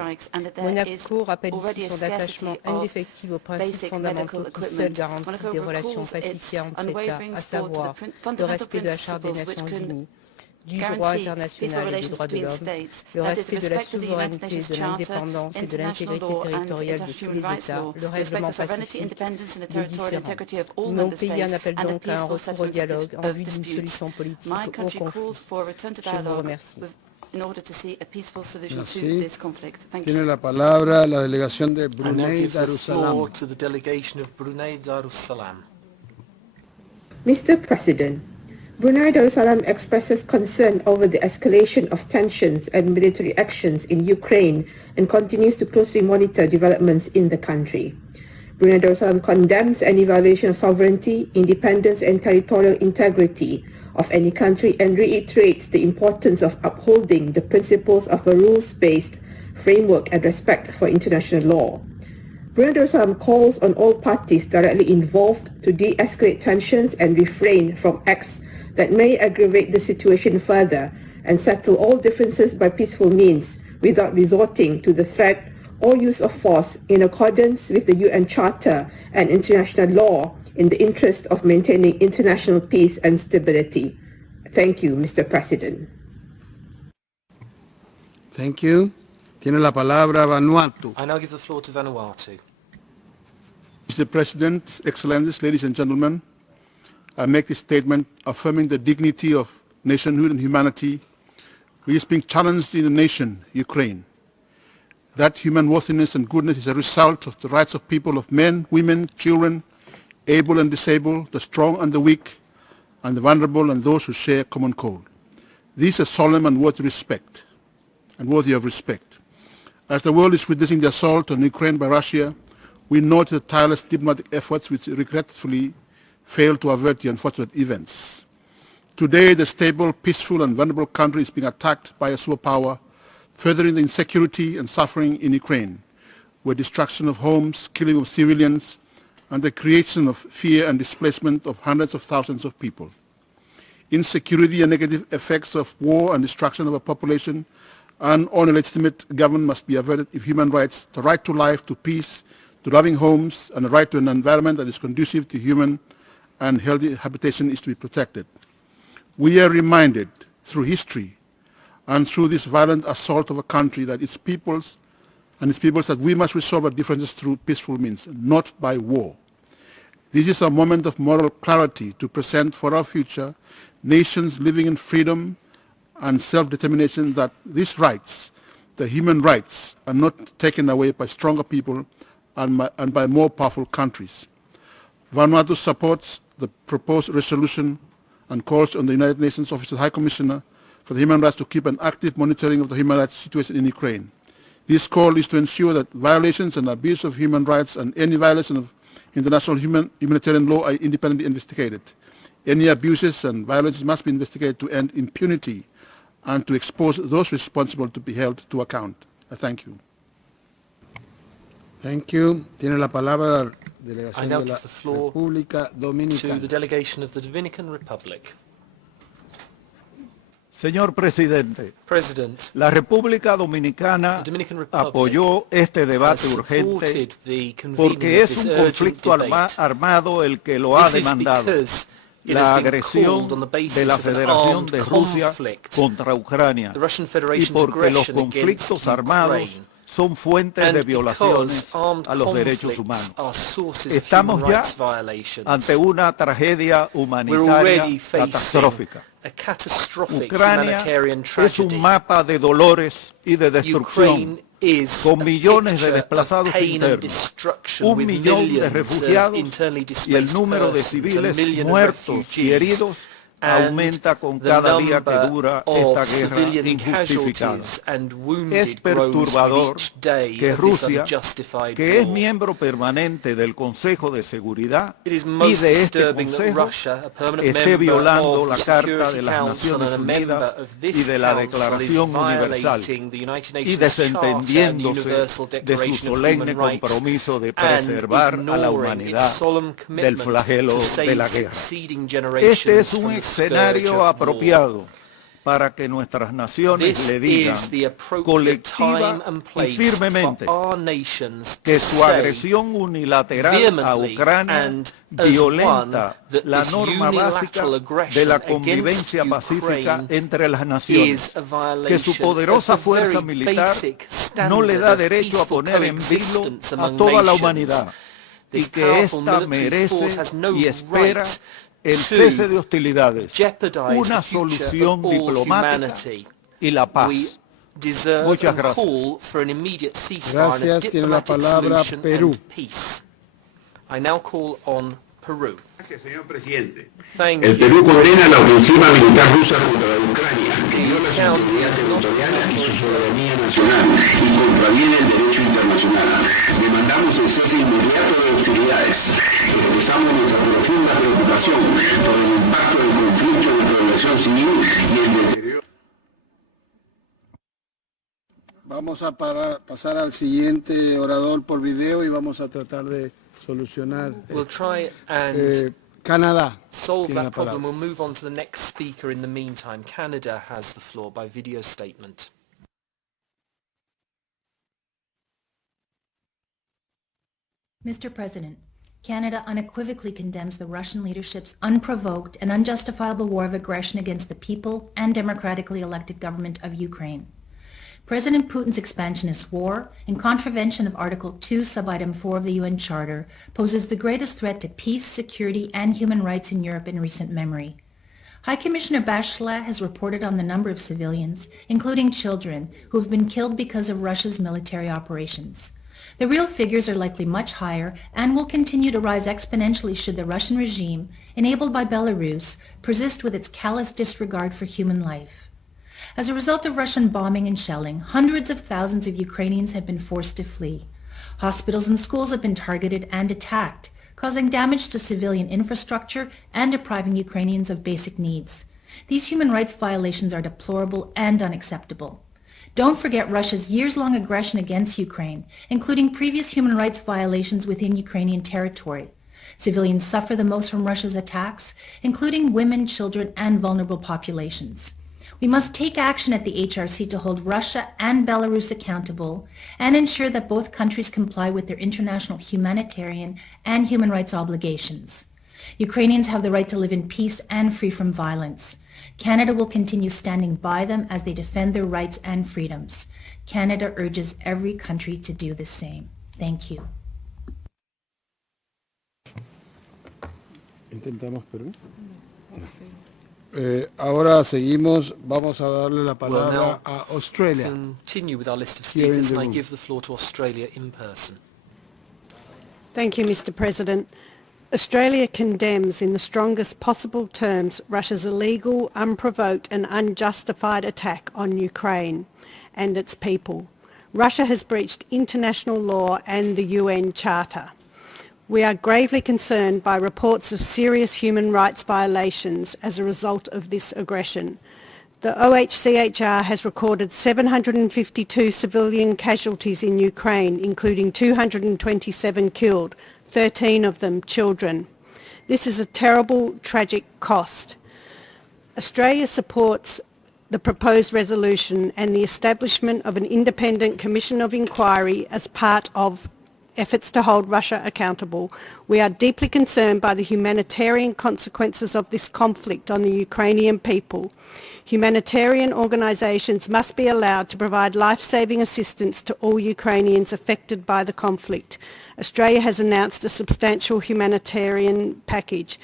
Monaco rappelle ici son attachement indéfectible aux principes fondamentaux qui seuls garantissent des relations pacifiées entre États, à savoir le respect de la Charte des Nations Unies, du droit international et des droits de l'homme, le respect de la souveraineté, de l'indépendance et de l'intégrité territoriale de tous les États, le règlement pacifique des différends. Mon pays en appelle donc à un retour au dialogue en vue d'une solution politique au conflit. Je vous remercie. Merci. Tiene la palabra la delegación de Brunei Darussalam. Mr. President, Brunei Darussalam expresses concern over the escalation of tensions and military actions in Ukraine and continues to closely monitor developments in the country. Brunei Darussalam condemns any violation of sovereignty, independence and territorial integrity of any country and reiterates the importance of upholding the principles of a rules-based framework and respect for international law. Brunei Darussalam calls on all parties directly involved to de-escalate tensions and refrain from acts that may aggravate the situation further and settle all differences by peaceful means without resorting to the threat or use of force in accordance with the UN Charter and international law in the interest of maintaining international peace and stability. Thank you, Mr. President. Thank you. Tiene la palabra Vanuatu. I now give the floor to Vanuatu. Mr. President, Excellencies, ladies and gentlemen, I make this statement affirming the dignity of nationhood and humanity which is being challenged in the nation, Ukraine. That human worthiness and goodness is a result of the rights of people, of men, women, children, able and disabled, the strong and the weak, and the vulnerable and those who share common code. This is solemn and worthy of respect. As the world is witnessing the assault on Ukraine by Russia, we note the tireless diplomatic efforts which regretfully failed to avert the unfortunate events. Today, the stable, peaceful and vulnerable country is being attacked by a superpower, furthering the insecurity and suffering in Ukraine, where destruction of homes, killing of civilians, and the creation of fear and displacement of hundreds of thousands of people. Insecurity and negative effects of war and destruction of a population and illegitimate government must be averted if human rights, the right to life, to peace, to loving homes, and the right to an environment that is conducive to human and healthy habitation is to be protected. We are reminded through history and through this violent assault of a country that its peoples that we must resolve our differences through peaceful means, not by war. This is a moment of moral clarity to present for our future nations living in freedom and self-determination that these rights, the human rights, are not taken away by stronger people and by more powerful countries. Vanuatu supports the proposed resolution and calls on the United Nations Office of the High Commissioner for the Human Rights to keep an active monitoring of the human rights situation in Ukraine. This call is to ensure that violations and abuse of human rights and any violation of international humanitarian law are independently investigated. Any abuses and violations must be investigated to end impunity and to expose those responsible to be held to account. I thank you. Thank you. Tiene la palabra la delegación I now de la give the floor República to Dominicana. the delegation of the Dominican Republic. Señor Presidente, President, la República Dominicana the Dominican Republic apoyó este debate has urgente supported the convening porque of es this un urgent conflicto debate. armado el que lo ha This is demandado. because it La has been agresión called on the basis de la of an Federación armed de Rusia conflict. contra Ucrania The Russian y Federation's porque los aggression conflictos against armados Ukraine. son fuentes And de violaciones because armed a los derechos conflicts humanos. are sources of Estamos human ya rights violations. ante una tragedia We're humanitaria already facing catastrófica. a catastrophic Ucrania humanitarian es tragedy. un mapa de dolores y de destrucción, Ukraine is con a millones de picture desplazados of pain and internos, destruction, 1 with millón de millions of refugiados internally y el displaced número de persons, civiles a million of muertos y refugees, heridos and aumenta con the cada día que number dura of esta guerra civilian injustificada. casualties and wounded Es perturbador grows with each day que of this Rusia, unjustified que es war. miembro permanente del Consejo de Seguridad It is y most de este disturbing that Consejo, Russia, a permanent esté member violando of la the Carta Security de las Council and Naciones a member Unidas of this y de la council is Declaración Universal violating the United y Nations Charter and desentendiéndose Universal de su Declaration of solemne Human Rights compromiso de and preservar a la ignoring its humanidad solemn del commitment flagelo to de save la guerra. succeeding generations Este es un from the scourge escenario of apropiado para que nuestras naciones This le digan is the appropriate colectiva time and y place firmemente for our nations que to su say agresión unilateral a vehemently Ucrania and as violenta one that la this norma básica unilateral de aggression la against convivencia pacífica Ukraine entre las is naciones, a violation que su poderosa of the fuerza very militar basic no le standard da of derecho a peaceful poner en vilo coexistence a among toda la nations. humanidad y This que powerful ésta military force merece has no y espera right el to cese de hostilidades, jeopardize una the future solución of all diplomática humanity. y la We paz. deserve Muchas and gracias. call for an immediate ceasefire and a Gracias. Tiene la diplomatic palabra solution Perú. and peace. I now call on Peru. Gracias, señor presidente. Thank El you. Perú condena la ofensiva militar rusa contra Ucrania, que viola su sound integridad is not territorial y su soberanía nacional y contraviene el derecho internacional. Demandamos el cese inmediato de hostilidades. Expresamos nuestra profunda preocupación por el impacto del conflicto en la población civil y el deterioro. Vamos a pasar al siguiente orador por video y vamos a tratar de solucionar. We'll try and Canadá. solve Tiene la that problem. palabra. We'll move on to the next speaker in the meantime. Canada has the floor by video statement. Mr. President, Canada unequivocally condemns the Russian leadership's unprovoked and unjustifiable war of aggression against the people and democratically elected government of Ukraine. President Putin's expansionist war, in contravention of Article 2, Subitem 4 of the UN Charter, poses the greatest threat to peace, security, and human rights in Europe in recent memory. High Commissioner Bachelet has reported on the number of civilians, including children, who have been killed because of Russia's military operations. The real figures are likely much higher and will continue to rise exponentially should the Russian regime, enabled by Belarus, persist with its callous disregard for human life. As a result of Russian bombing and shelling, hundreds of thousands of Ukrainians have been forced to flee. Hospitals and schools have been targeted and attacked, causing damage to civilian infrastructure and depriving Ukrainians of basic needs. These human rights violations are deplorable and unacceptable. Don't forget Russia's years-long aggression against Ukraine, including previous human rights violations within Ukrainian territory. Civilians suffer the most from Russia's attacks, including women, children, and vulnerable populations. We must take action at the HRC to hold Russia and Belarus accountable and ensure that both countries comply with their international humanitarian and human rights obligations. Ukrainians have the right to live in peace and free from violence. Canada will continue standing by them as they defend their rights and freedoms. Canada urges every country to do the same. Thank you. Intentamos Perú. Ahora seguimos, vamos a darle la palabra a Australia. Continue with our list of speakers, and I give the floor to Australia in person. Thank you, Mr. President. Australia condemns in the strongest possible terms Russia's illegal, unprovoked and unjustified attack on Ukraine and its people. Russia has breached international law and the UN Charter. We are gravely concerned by reports of serious human rights violations as a result of this aggression. The OHCHR has recorded 752 civilian casualties in Ukraine, including 227 killed, 13 of them children. This is a terrible, tragic cost. Australia supports the proposed resolution and the establishment of an independent commission of inquiry as part of efforts to hold Russia accountable. We are deeply concerned by the humanitarian consequences of this conflict on the Ukrainian people. Humanitarian organisations must be allowed to provide life-saving assistance to all Ukrainians affected by the conflict. Australia has announced a substantial humanitarian package.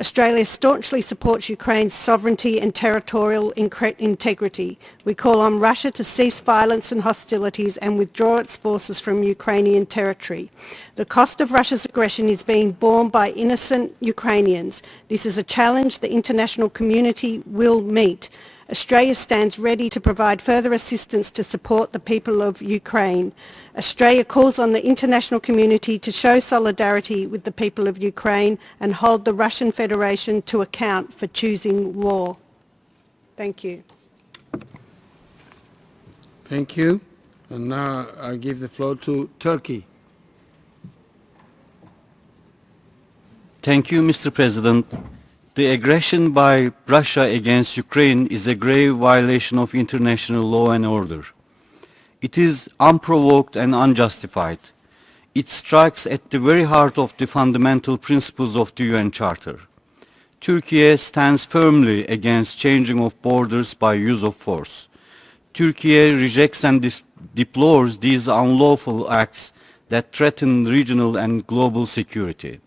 Australia staunchly supports Ukraine's sovereignty and territorial integrity. We call on Russia to cease violence and hostilities and withdraw its forces from Ukrainian territory. The cost of Russia's aggression is being borne by innocent Ukrainians. This is a challenge the international community will meet. Australia stands ready to provide further assistance to support the people of Ukraine. Australia calls on the international community to show solidarity with the people of Ukraine and hold the Russian Federation to account for choosing war. Thank you. Thank you. And now I give the floor to Turkey. Thank you, Mr. President. The aggression by Russia against Ukraine is a grave violation of international law and order. It is unprovoked and unjustified. It strikes at the very heart of the fundamental principles of the UN Charter. Turkey stands firmly against changing of borders by use of force. Turkey rejects and deplores these unlawful acts that threaten regional and global security.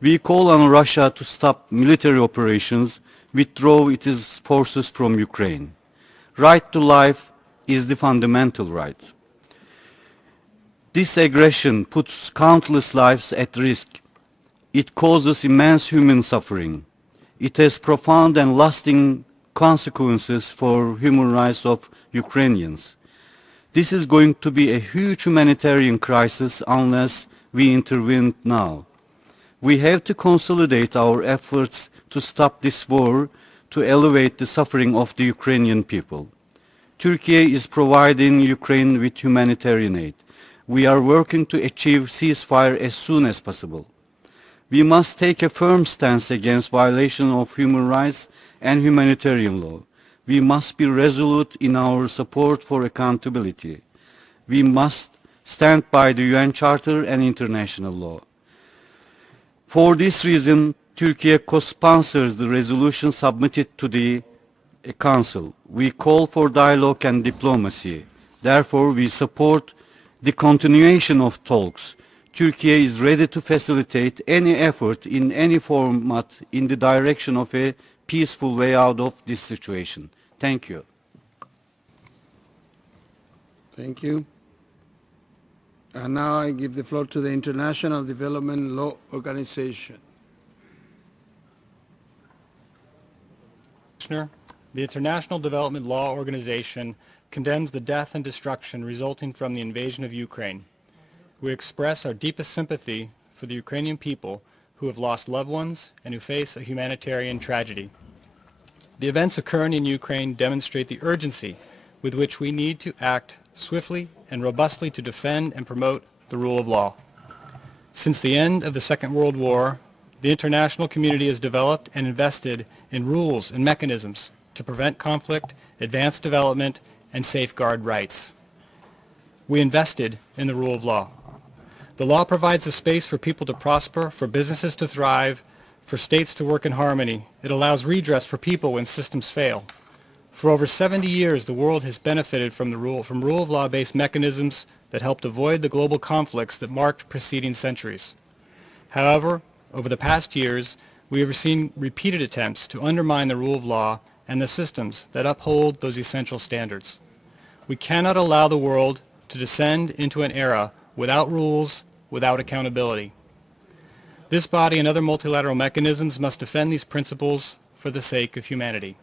We call on Russia to stop military operations, withdraw its forces from Ukraine. Right to life is the fundamental right. This aggression puts countless lives at risk. It causes immense human suffering. It has profound and lasting consequences for human rights of Ukrainians. This is going to be a huge humanitarian crisis unless we intervene now. We have to consolidate our efforts to stop this war, to elevate the suffering of the Ukrainian people. Turkey is providing Ukraine with humanitarian aid. We are working to achieve ceasefire as soon as possible. We must take a firm stance against violation of human rights and humanitarian law. We must be resolute in our support for accountability. We must stand by the UN Charter and international law. For this reason, Turkey co-sponsors the resolution submitted to the Council. We call for dialogue and diplomacy. Therefore, we support the continuation of talks. Turkey is ready to facilitate any effort in any format in the direction of a peaceful way out of this situation. Thank you. Thank you. And now I give the floor to the International Development Law Organization. The International Development Law Organization condemns the death and destruction resulting from the invasion of Ukraine. We express our deepest sympathy for the Ukrainian people who have lost loved ones and who face a humanitarian tragedy. The events occurring in Ukraine demonstrate the urgency with which we need to act swiftly and robustly to defend and promote the rule of law. Since the end of the Second World War, the international community has developed and invested in rules and mechanisms to prevent conflict, advance development, and safeguard rights. We invested in the rule of law. The law provides a space for people to prosper, for businesses to thrive, for states to work in harmony. It allows redress for people when systems fail. For over 70 years, the world has benefited from rule of law-based mechanisms that helped avoid the global conflicts that marked preceding centuries. However, over the past years, we have seen repeated attempts to undermine the rule of law and the systems that uphold those essential standards. We cannot allow the world to descend into an era without rules, without accountability. This body and other multilateral mechanisms must defend these principles for the sake of humanity.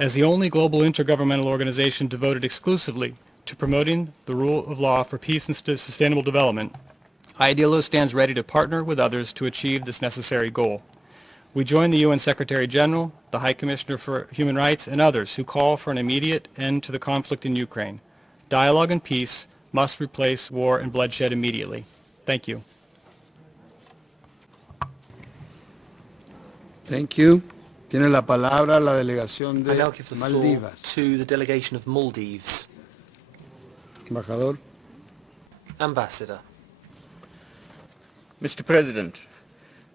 As the only global intergovernmental organization devoted exclusively to promoting the rule of law for peace and sustainable development, IDEALO stands ready to partner with others to achieve this necessary goal. We join the UN Secretary General, the High Commissioner for Human Rights, and others who call for an immediate end to the conflict in Ukraine. Dialogue and peace must replace war and bloodshed immediately. Thank you. Thank you. Tiene la palabra la delegación I de now give the floor Maldivas. to the delegation of Maldives. Embajador. Ambassador. Mr. President,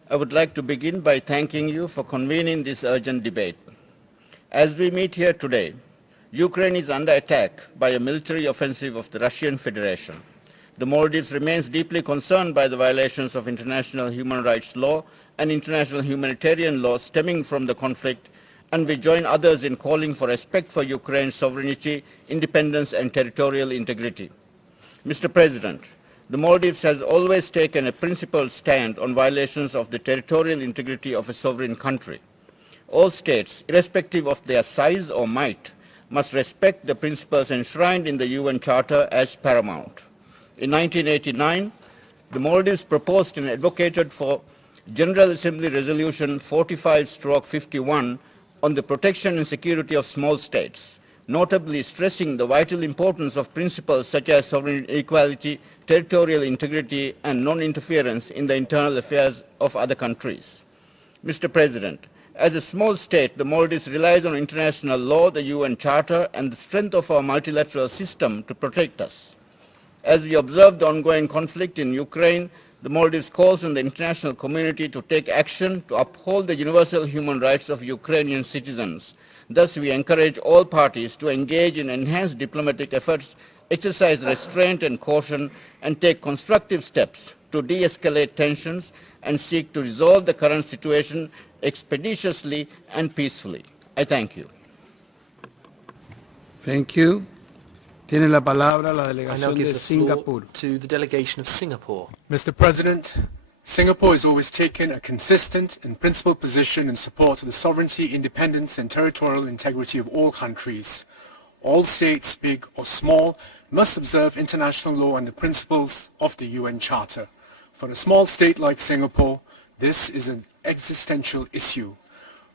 I would like to begin by thanking you for convening this urgent debate. As we meet here today, Ukraine is under attack by a military offensive of the Russian Federation. The Maldives remains deeply concerned by the violations of international human rights law and international humanitarian law stemming from the conflict, and we join others in calling for respect for Ukraine's sovereignty, independence and territorial integrity. Mr. President, the Maldives has always taken a principled stand on violations of the territorial integrity of a sovereign country. All states, irrespective of their size or might, must respect the principles enshrined in the UN Charter as paramount. In 1989, the Maldives proposed and advocated for General Assembly Resolution 45/51 on the protection and security of small states, notably stressing the vital importance of principles such as sovereign equality, territorial integrity, and non-interference in the internal affairs of other countries. Mr. President, as a small state, the Maldives relies on international law, the UN Charter, and the strength of our multilateral system to protect us. As we observe the ongoing conflict in Ukraine, the Maldives calls on the international community to take action to uphold the universal human rights of Ukrainian citizens. Thus, we encourage all parties to engage in enhanced diplomatic efforts, exercise restraint and caution, and take constructive steps to de-escalate tensions and seek to resolve the current situation expeditiously and peacefully. I thank you. Thank you. Tiene la palabra la I now delegación give de the floor Singapur. to the delegation of Singapore. Mr. President, Singapore has always taken a consistent and principled position in support of the sovereignty, independence and territorial integrity of all countries. All states, big or small, must observe international law and the principles of the UN Charter. For a small state like Singapore, this is an existential issue.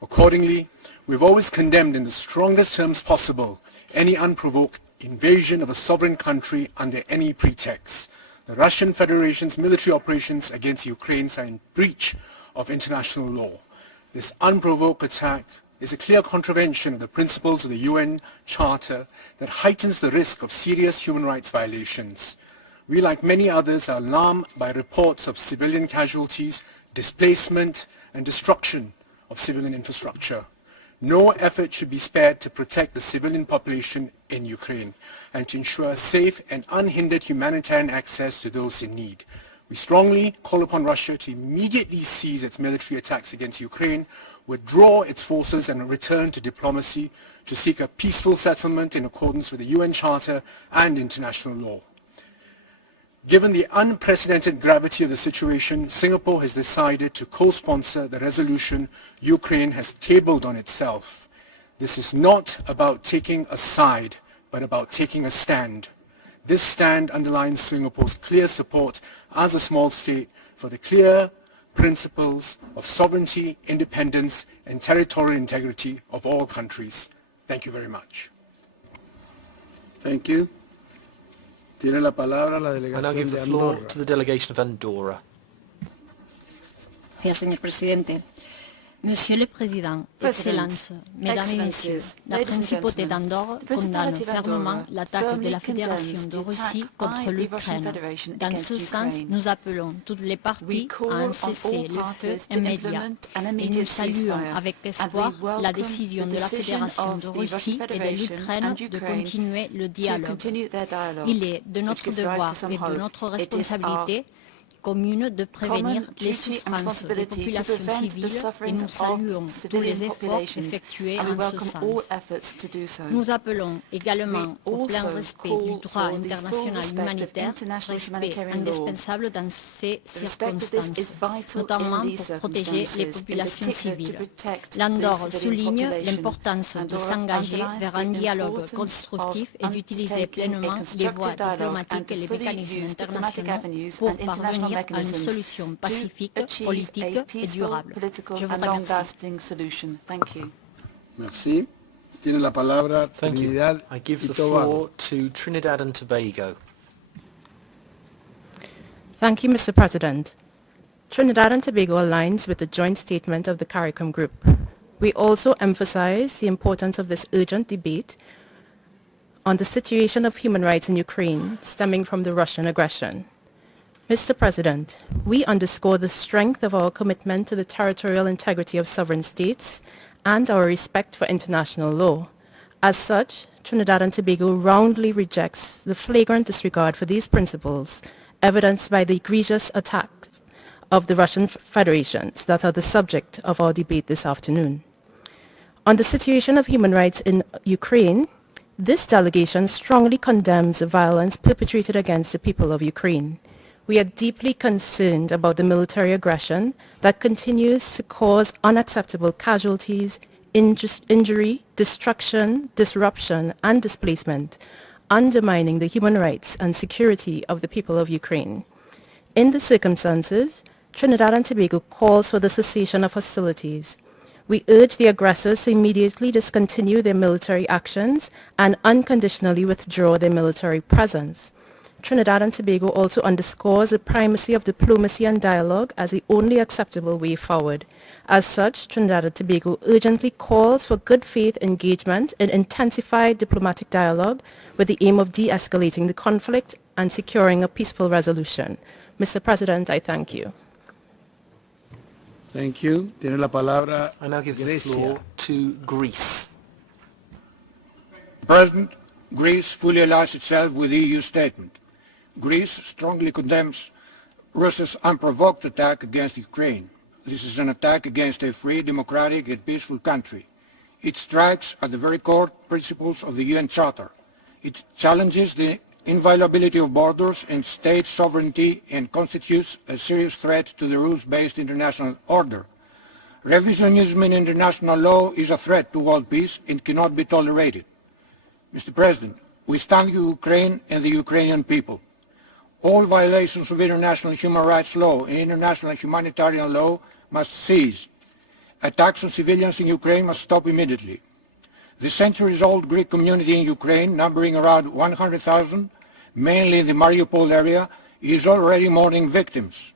Accordingly, we've always condemned in the strongest terms possible any unprovoked invasion of a sovereign country under any pretext. The Russian Federation's military operations against Ukraine are in breach of international law. This unprovoked attack is a clear contravention of the principles of the UN Charter that heightens the risk of serious human rights violations. We, like many others, are alarmed by reports of civilian casualties, displacement, and destruction of civilian infrastructure. No effort should be spared to protect the civilian population in Ukraine and to ensure safe and unhindered humanitarian access to those in need. We strongly call upon Russia to immediately cease its military attacks against Ukraine, withdraw its forces and return to diplomacy to seek a peaceful settlement in accordance with the UN Charter and international law. Given the unprecedented gravity of the situation, Singapore has decided to co-sponsor the resolution Ukraine has tabled on itself. This is not about taking a side, but about taking a stand. This stand underlines Singapore's clear support as a small state for the clear principles of sovereignty, independence, and territorial integrity of all countries. Thank you very much. Thank you. Tiene la palabra la I now delegación give the de floor Andorra. to the delegation of Andorra. Gracias, señor presidente. Monsieur le Président, Excellences, Mesdames et Messieurs, la Principauté d'Andorre condamne fermement l'attaque de la Fédération de Russie contre l'Ukraine. Dans ce sens, nous appelons toutes les parties à un cessez-le-feu immédiat et nous saluons avec espoir la décision de la Fédération de Russie et de l'Ukraine de continuer le dialogue. Il est de notre devoir et de notre responsabilité commune de prévenir les souffrances des populations civiles et nous saluons tous les efforts effectués en ce sens. Nous appelons également au plein respect du droit international humanitaire, respect indispensable dans ces circonstances, notamment pour protéger les populations civiles. L'Andorre souligne l'importance de s'engager vers un dialogue constructif et d'utiliser pleinement les voies diplomatiques et les mécanismes internationaux pour parvenir à une solution pacifique, politique et durable. Je vous remercie. Merci. Tiene la palabra Trinidad I give y the Tobago. floor to Trinidad and Tobago. Thank you, Mr. President. Trinidad and Tobago aligns with the joint statement of the CARICOM Group. We also emphasize the importance of this urgent debate on the situation of human rights in Ukraine stemming from the Russian aggression. Mr. President, we underscore the strength of our commitment to the territorial integrity of sovereign states and our respect for international law. As such, Trinidad and Tobago roundly rejects the flagrant disregard for these principles, evidenced by the egregious attacks of the Russian Federations that are the subject of our debate this afternoon. On the situation of human rights in Ukraine, this delegation strongly condemns the violence perpetrated against the people of Ukraine. We are deeply concerned about the military aggression that continues to cause unacceptable casualties, injury, destruction, disruption, and displacement, undermining the human rights and security of the people of Ukraine. In the circumstances, Trinidad and Tobago calls for the cessation of hostilities. We urge the aggressors to immediately discontinue their military actions and unconditionally withdraw their military presence. Trinidad and Tobago also underscores the primacy of diplomacy and dialogue as the only acceptable way forward. As such, Trinidad and Tobago urgently calls for good faith engagement and intensified diplomatic dialogue with the aim of de-escalating the conflict and securing a peaceful resolution. Mr. President, I thank you. Thank you. Tiene la palabra I now give the floor to Greece. President, Greece fully aligns itself with the EU statement. Greece strongly condemns Russia's unprovoked attack against Ukraine. This is an attack against a free, democratic and peaceful country. It strikes at the very core principles of the UN Charter. It challenges the inviolability of borders and state sovereignty and constitutes a serious threat to the rules-based international order. Revisionism in international law is a threat to world peace and cannot be tolerated. Mr. President, we stand with Ukraine and the Ukrainian people. All violations of international human rights law and international humanitarian law must cease. Attacks on civilians in Ukraine must stop immediately. The centuries-old Greek community in Ukraine, numbering around 100,000, mainly in the Mariupol area, is already mourning victims.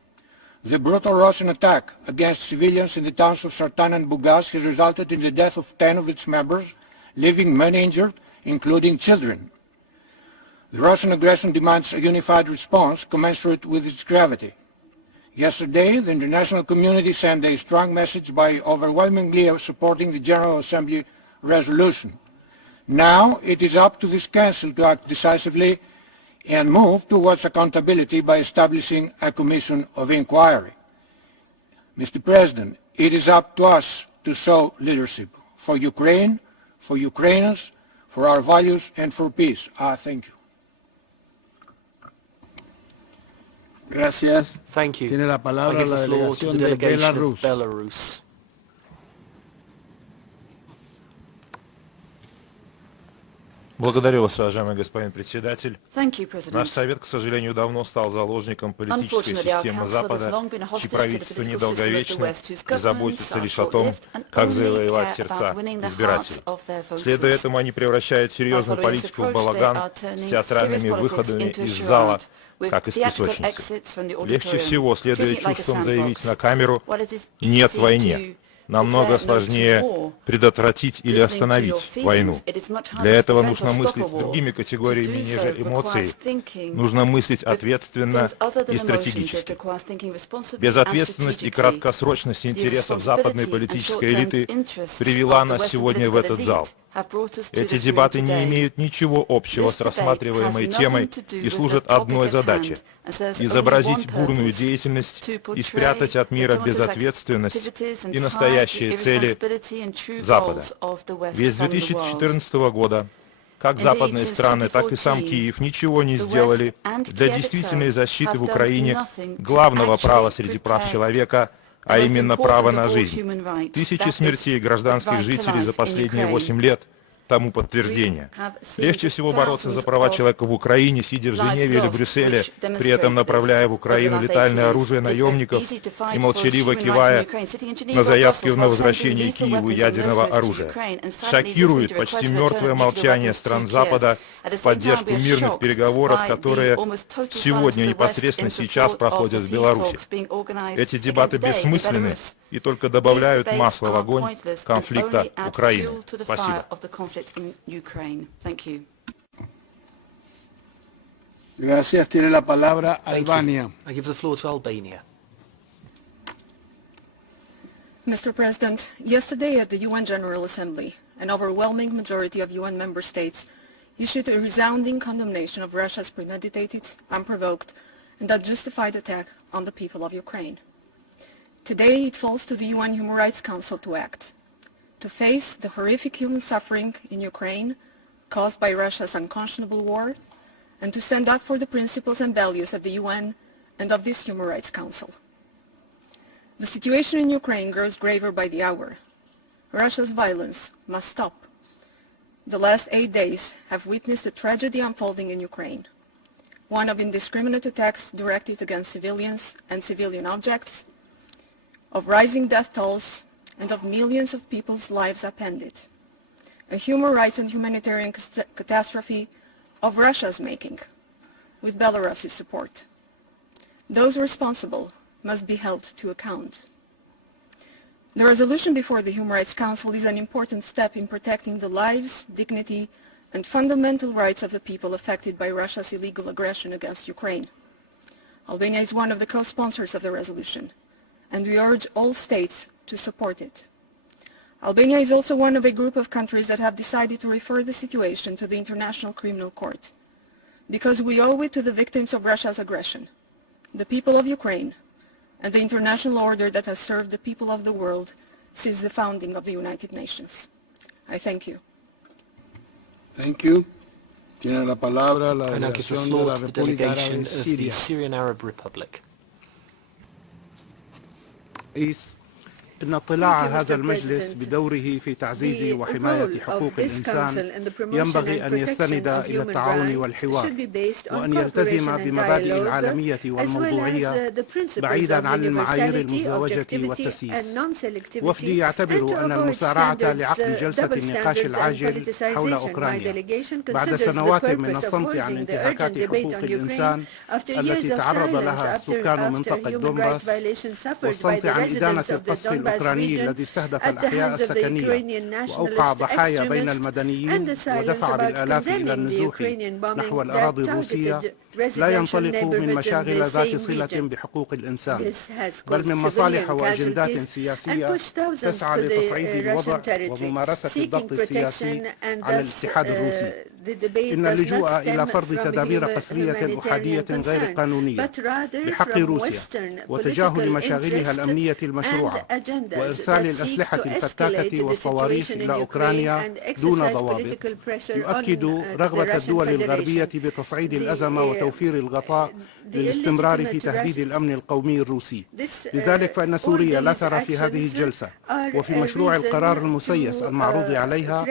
The brutal Russian attack against civilians in the towns of Sartan and Bugas has resulted in the death of 10 of its members, leaving many injured, including children. The Russian aggression demands a unified response commensurate with its gravity. Yesterday, the international community sent a strong message by overwhelmingly supporting the General Assembly resolution. Now it is up to this Council to act decisively and move towards accountability by establishing a commission of inquiry. Mr. President, it is up to us to show leadership for Ukraine, for Ukrainians, for our values and for peace. Thank you. Gracias. Thank you. Tiene la palabra I give la the floor to the delegación de delegation Belarus. of Belarus. Благодарю вас, уважаемый господин председатель. Thank you, President. Наш Совет, к сожалению, давно стал заложником политической Unfortunately, our системы Council has Запада, long been a чьи hostage to the правительства political system of the недолговечны West, whose и governments заботятся are лишь о том, short-lived and как only завоевать care сердца about winning the избирателей. hearts of their voters. Следуя этому, они превращают серьезную By following this политику в approach, балаган they are turning с театральными serious politics выходами into a из зала, charade, как из with theatrical песочницы. exits from the Легче auditorium, всего, следуя treating it like a чувствам, sandbox. заявить на камеру While it is «нет easy войне». to Намного declare no to сложнее war, предотвратить или listening to остановить your feelings, войну. it is much harder Для to этого prevent нужно or stop a мыслить war. другими To категориями do ниже so эмоций. requires thinking Нужно мыслить with ответственно things other than и emotions. It стратегически. requires thinking responsibly and Безответственность и strategically. краткосрочность The интересов responsibility западной and политической short-term элиты interests привела of the нас Western сегодня в political этот elite зал. Эти дебаты не имеют ничего общего с рассматриваемой темой и служат одной задаче – изобразить бурную деятельность и спрятать от мира безответственность и настоящие цели Запада. Ведь с 2014 года как западные страны, так и сам Киев ничего не сделали для действительной защиты в Украине главного права среди прав человека, а именно право на жизнь. Тысячи смертей гражданских жителей за последние 8 лет тому подтверждение. Легче всего бороться за права человека в Украине, сидя в Женеве или Брюсселе, при этом направляя в Украину летальное оружие наемников и молчаливо кивая на заявки на возвращение Киеву ядерного оружия. Шокирует почти мертвое молчание стран Запада в поддержку мирных переговоров, которые сегодня, непосредственно сейчас, проходят в Беларуси. Эти дебаты бессмысленны и только добавляют масла в огонь конфликта Украины. Спасибо. Gracias. Tiene la palabra Albania. I give the floor to Albania. Mr. President, yesterday at the UN General Assembly, an overwhelming majority of UN member states issued a resounding condemnation of Russia's premeditated, unprovoked, and unjustified attack on the people of Ukraine. Today, it falls to the UN Human Rights Council to act, to face the horrific human suffering in Ukraine caused by Russia's unconscionable war, and to stand up for the principles and values of the UN and of this Human Rights Council. The situation in Ukraine grows graver by the hour. Russia's violence must stop. The last 8 days have witnessed a tragedy unfolding in Ukraine, one of indiscriminate attacks directed against civilians and civilian objects, of rising death tolls, and of millions of people's lives upended. A human rights and humanitarian catastrophe of Russia's making, with Belarus's support. Those responsible must be held to account. The resolution before the Human Rights Council is an important step in protecting the lives, dignity, and fundamental rights of the people affected by Russia's illegal aggression against Ukraine. Albania is one of the co-sponsors of the resolution, and we urge all states to support it. Albania is also one of a group of countries that have decided to refer the situation to the International Criminal Court, because we owe it to the victims of Russia's aggression, the people of Ukraine, and the international order that has served the people of the world since the founding of the United Nations. I thank you. Thank you. Tiene la palabra la And I give the delegación de floor la to the República Árabe delegation of the Siria. Syrian Arab Republic. إن اطلاع هذا المجلس بدوره في تعزيز وحماية حقوق الإنسان ينبغي أن يستند إلى التعاون والحوار وأن يلتزم بمبادئ العالمية والموضوعية بعيدا عن المعايير المزدوجة والتسييس. وفدي يعتبر أن المسارعة لعقد جلسة النقاش العاجل حول أوكرانيا بعد سنوات من الصمت عن انتهاكات حقوق الإنسان التي تعرض لها سكان منطقة دونباس والصمت عن إدانة القصف الأوكراني الذي استهدف الأحياء السكنية وأوقع ضحايا بين المدنيين ودفع بالآلاف إلى النزوح نحو الأراضي الروسية لا ينطلق من مشاغل ذات صلة بحقوق الإنسان بل من مصالح وأجندات سياسية تسعى لتصعيد الوضع وممارسة الضغط السياسي على الاتحاد الروسي. إن اللجوء إلى فرض تدابير قسرية أحادية غير قانونية بحق روسيا وتجاهل مشاغلها الأمنية المشروعة وإرسال الأسلحة الفتاكة والصواريخ إلى أوكرانيا دون ضوابط يؤكد رغبة الدول الغربية بتصعيد الأزمة وتوفير الغطاء للاستمرار في تهديد الأمن القومي الروسي. لذلك فإن سوريا لا ترى في هذه الجلسة وفي مشروع القرار المسيس المعروض عليها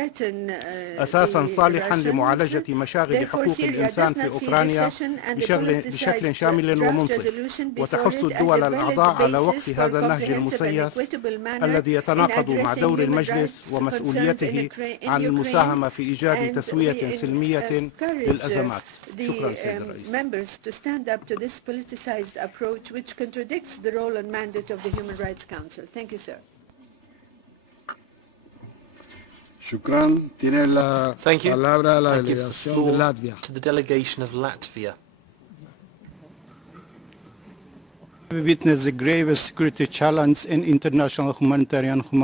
أساسا صالحا لمعالجة مشاغل حقوق الإنسان في أوكرانيا بشكل شامل ومنصف وتحث الدول الأعضاء على وقف هذا النهج المسيس الذي يتناقض مع دور المجلس ومسؤوليته عن المساهمة في إيجاد تسوية سلمية للأزمات. شكرا سيد الرئيس. To this politicized approach which contradicts the role and mandate of the Human Rights Council. Thank you, sir. Shukran. Tiene la Thank you. palabra la I give the delegación de floor Latvia. to the delegation of Latvia. We witness the gravest security challenge and international human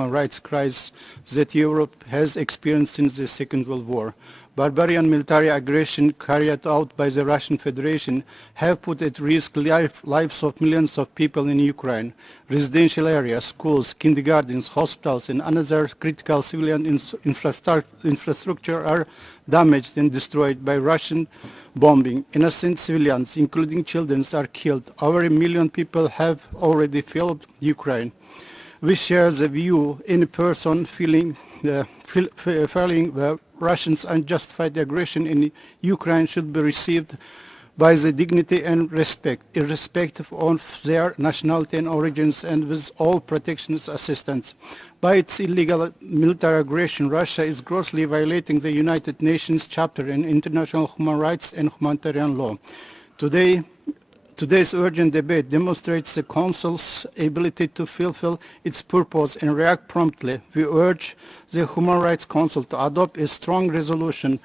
rights crisis that Europe has experienced since the Second World War. Barbarian military aggression carried out by the Russian Federation have put at risk lives of millions of people in Ukraine. Residential areas, schools, kindergartens, hospitals, and other critical civilian infrastructure are damaged and destroyed by Russian bombing. Innocent civilians, including children, are killed. Over 1 million people have already fled Ukraine. We share the view any person feeling the Russians' unjustified aggression in Ukraine should be received by the dignity and respect, irrespective of their nationality and origins, and with all protections assistance. By its illegal military aggression, Russia is grossly violating the United Nations Charter on International Human Rights and Humanitarian Law. Today's urgent debate demonstrates the Council's ability to fulfill its purpose and react promptly. We urge the Human Rights Council to adopt a strong resolution.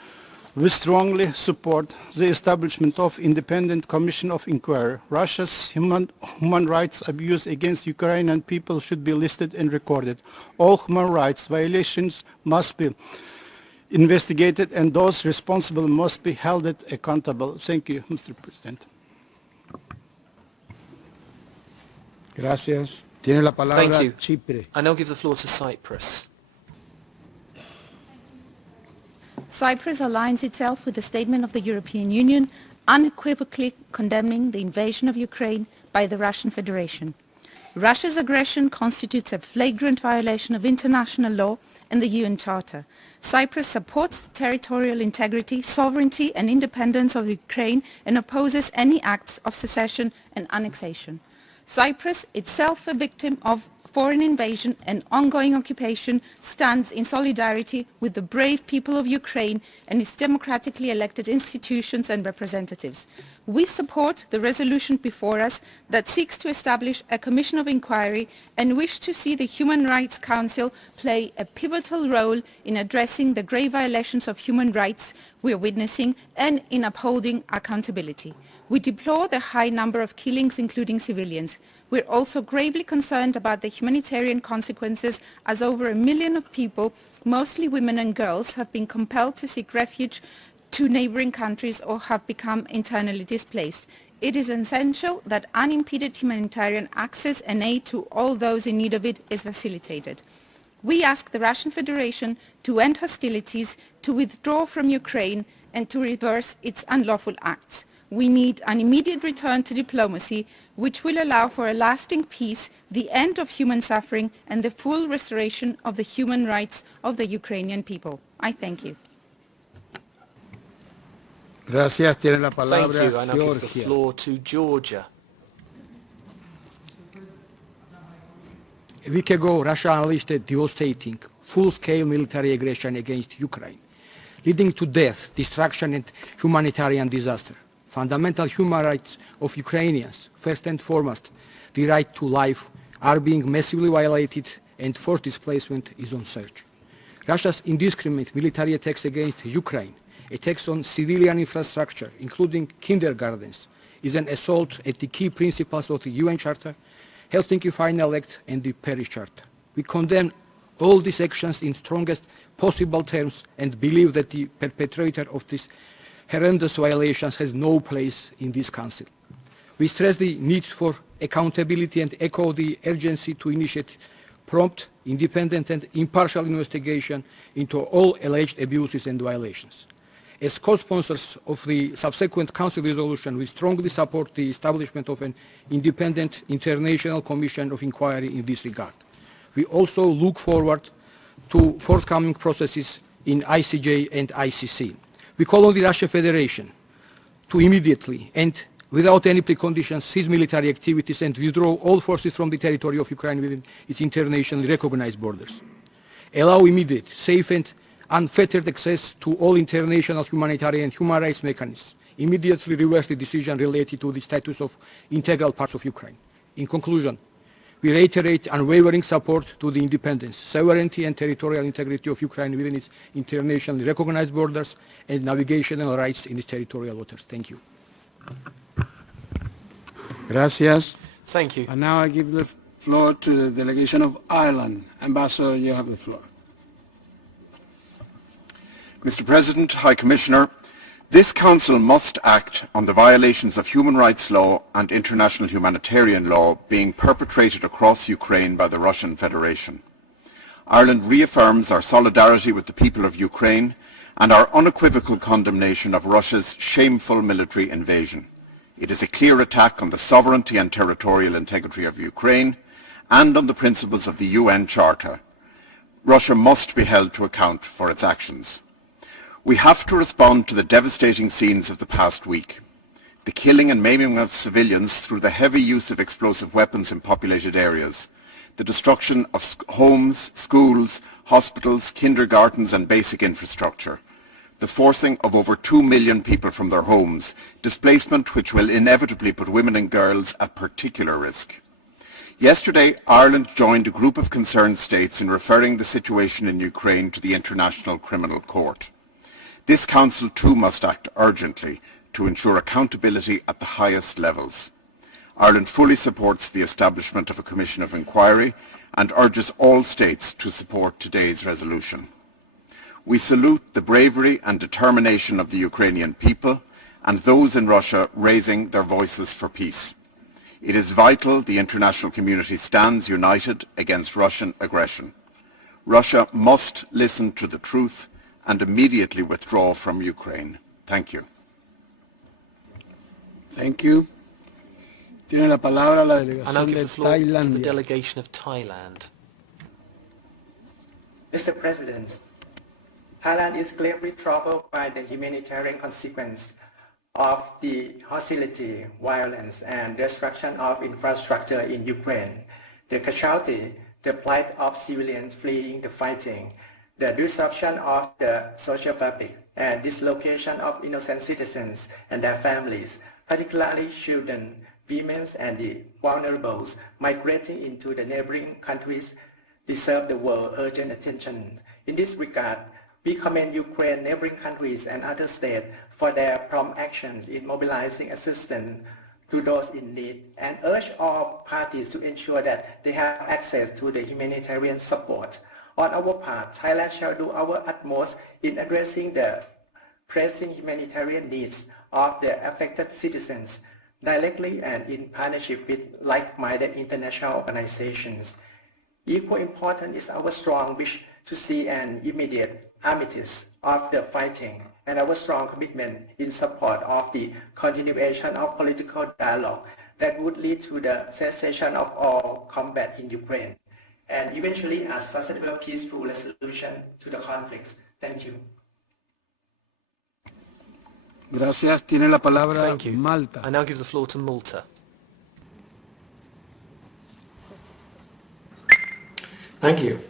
We strongly support the establishment of independent commission of inquiry. Russia's human rights abuse against Ukrainian people should be listed and recorded. All human rights violations must be investigated and those responsible must be held accountable. Thank you, Mr. President. Gracias. Tiene la palabra Thank you. Chipre. I now give the floor to Cyprus. Cyprus aligns itself with the statement of the European Union unequivocally condemning the invasion of Ukraine by the Russian Federation. Russia's aggression constitutes a flagrant violation of international law and the UN Charter. Cyprus supports the territorial integrity, sovereignty and independence of Ukraine and opposes any acts of secession and annexation. Cyprus, itself a victim of foreign invasion and ongoing occupation, stands in solidarity with the brave people of Ukraine and its democratically elected institutions and representatives. We support the resolution before us that seeks to establish a commission of inquiry and wish to see the Human Rights Council play a pivotal role in addressing the grave violations of human rights we are witnessing and in upholding accountability. We deplore the high number of killings, including civilians. We are also gravely concerned about the humanitarian consequences, as over 1 million of people, mostly women and girls, have been compelled to seek refuge to neighboring countries or have become internally displaced. It is essential that unimpeded humanitarian access and aid to all those in need of it is facilitated. We ask the Russian Federation to end hostilities, to withdraw from Ukraine and to reverse its unlawful acts. We need an immediate return to diplomacy, which will allow for a lasting peace, the end of human suffering, and the full restoration of the human rights of the Ukrainian people. I thank you. Gracias. Tiene la palabra Thank you. I now give the Georgia. floor to Georgia. A week ago, Russia unleashed a devastating, full-scale military aggression against Ukraine, leading to death, destruction, and humanitarian disaster. Fundamental human rights of Ukrainians, first and foremost, the right to life, are being massively violated and forced displacement is on surge. Russia's indiscriminate military attacks against Ukraine, attacks on civilian infrastructure, including kindergartens, is an assault at the key principles of the UN Charter, Helsinki Final Act and the Paris Charter. We condemn all these actions in strongest possible terms and believe that the perpetrator of these horrendous violations has no place in this Council. We stress the need for accountability and echo the urgency to initiate prompt, independent and impartial investigation into all alleged abuses and violations. As co-sponsors of the subsequent Council resolution, we strongly support the establishment of an independent international commission of inquiry in this regard. We also look forward to forthcoming processes in ICJ and ICC. We call on the Russian Federation to immediately and without any preconditions cease military activities and withdraw all forces from the territory of Ukraine within its internationally recognized borders. Allow immediate, safe and unfettered access to all international humanitarian and human rights mechanisms. Immediately reverse the decision related to the status of integral parts of Ukraine. In conclusion, we reiterate unwavering support to the independence, sovereignty and territorial integrity of Ukraine within its internationally recognized borders and navigational rights in its territorial waters. Thank you. Gracias. Thank you. And now I give the floor to the delegation of Ireland. Ambassador, you have the floor. Mr. President, High Commissioner, this Council must act on the violations of human rights law and international humanitarian law being perpetrated across Ukraine by the Russian Federation. Ireland reaffirms our solidarity with the people of Ukraine and our unequivocal condemnation of Russia's shameful military invasion. It is a clear attack on the sovereignty and territorial integrity of Ukraine and on the principles of the UN Charter. Russia must be held to account for its actions. We have to respond to the devastating scenes of the past week. The killing and maiming of civilians through the heavy use of explosive weapons in populated areas, the destruction of homes, schools, hospitals, kindergartens and basic infrastructure, the forcing of over 2 million people from their homes, displacement which will inevitably put women and girls at particular risk. Yesterday, Ireland joined a group of concerned states in referring the situation in Ukraine to the International Criminal Court. This Council too must act urgently to ensure accountability at the highest levels. Ireland fully supports the establishment of a commission of inquiry and urges all states to support today's resolution. We salute the bravery and determination of the Ukrainian people and those in Russia raising their voices for peace. It is vital the international community stands united against Russian aggression. Russia must listen to the truth and immediately withdraw from Ukraine. Thank you. Thank you. Tiene la palabra la I now delegación give de the floor to the Tailandia. delegation of Thailand. Mr. President, Thailand is gravely troubled by the humanitarian consequence of the hostility, violence, and destruction of infrastructure in Ukraine, the casualty, the plight of civilians fleeing the fighting, the disruption of the social fabric, and dislocation of innocent citizens and their families, particularly children, women, and the vulnerables migrating into the neighboring countries, deserve the world's urgent attention. In this regard, we commend Ukraine, neighboring countries, and other states for their prompt actions in mobilizing assistance to those in need, and urge all parties to ensure that they have access to the humanitarian support. On our part, Thailand shall do our utmost in addressing the pressing humanitarian needs of the affected citizens, directly and in partnership with like-minded international organizations. Equally important is our strong wish to see an immediate armistice of the fighting and our strong commitment in support of the continuation of political dialogue that would lead to the cessation of all combat in Ukraine and eventually a sustainable peaceful resolution to the conflicts. Thank you. Gracias. Tiene la palabra Thank you. Malta. I now give the floor to Malta. Thank you.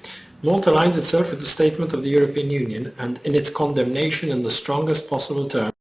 Malta aligns itself with the statement of the European Union and in its condemnation in the strongest possible terms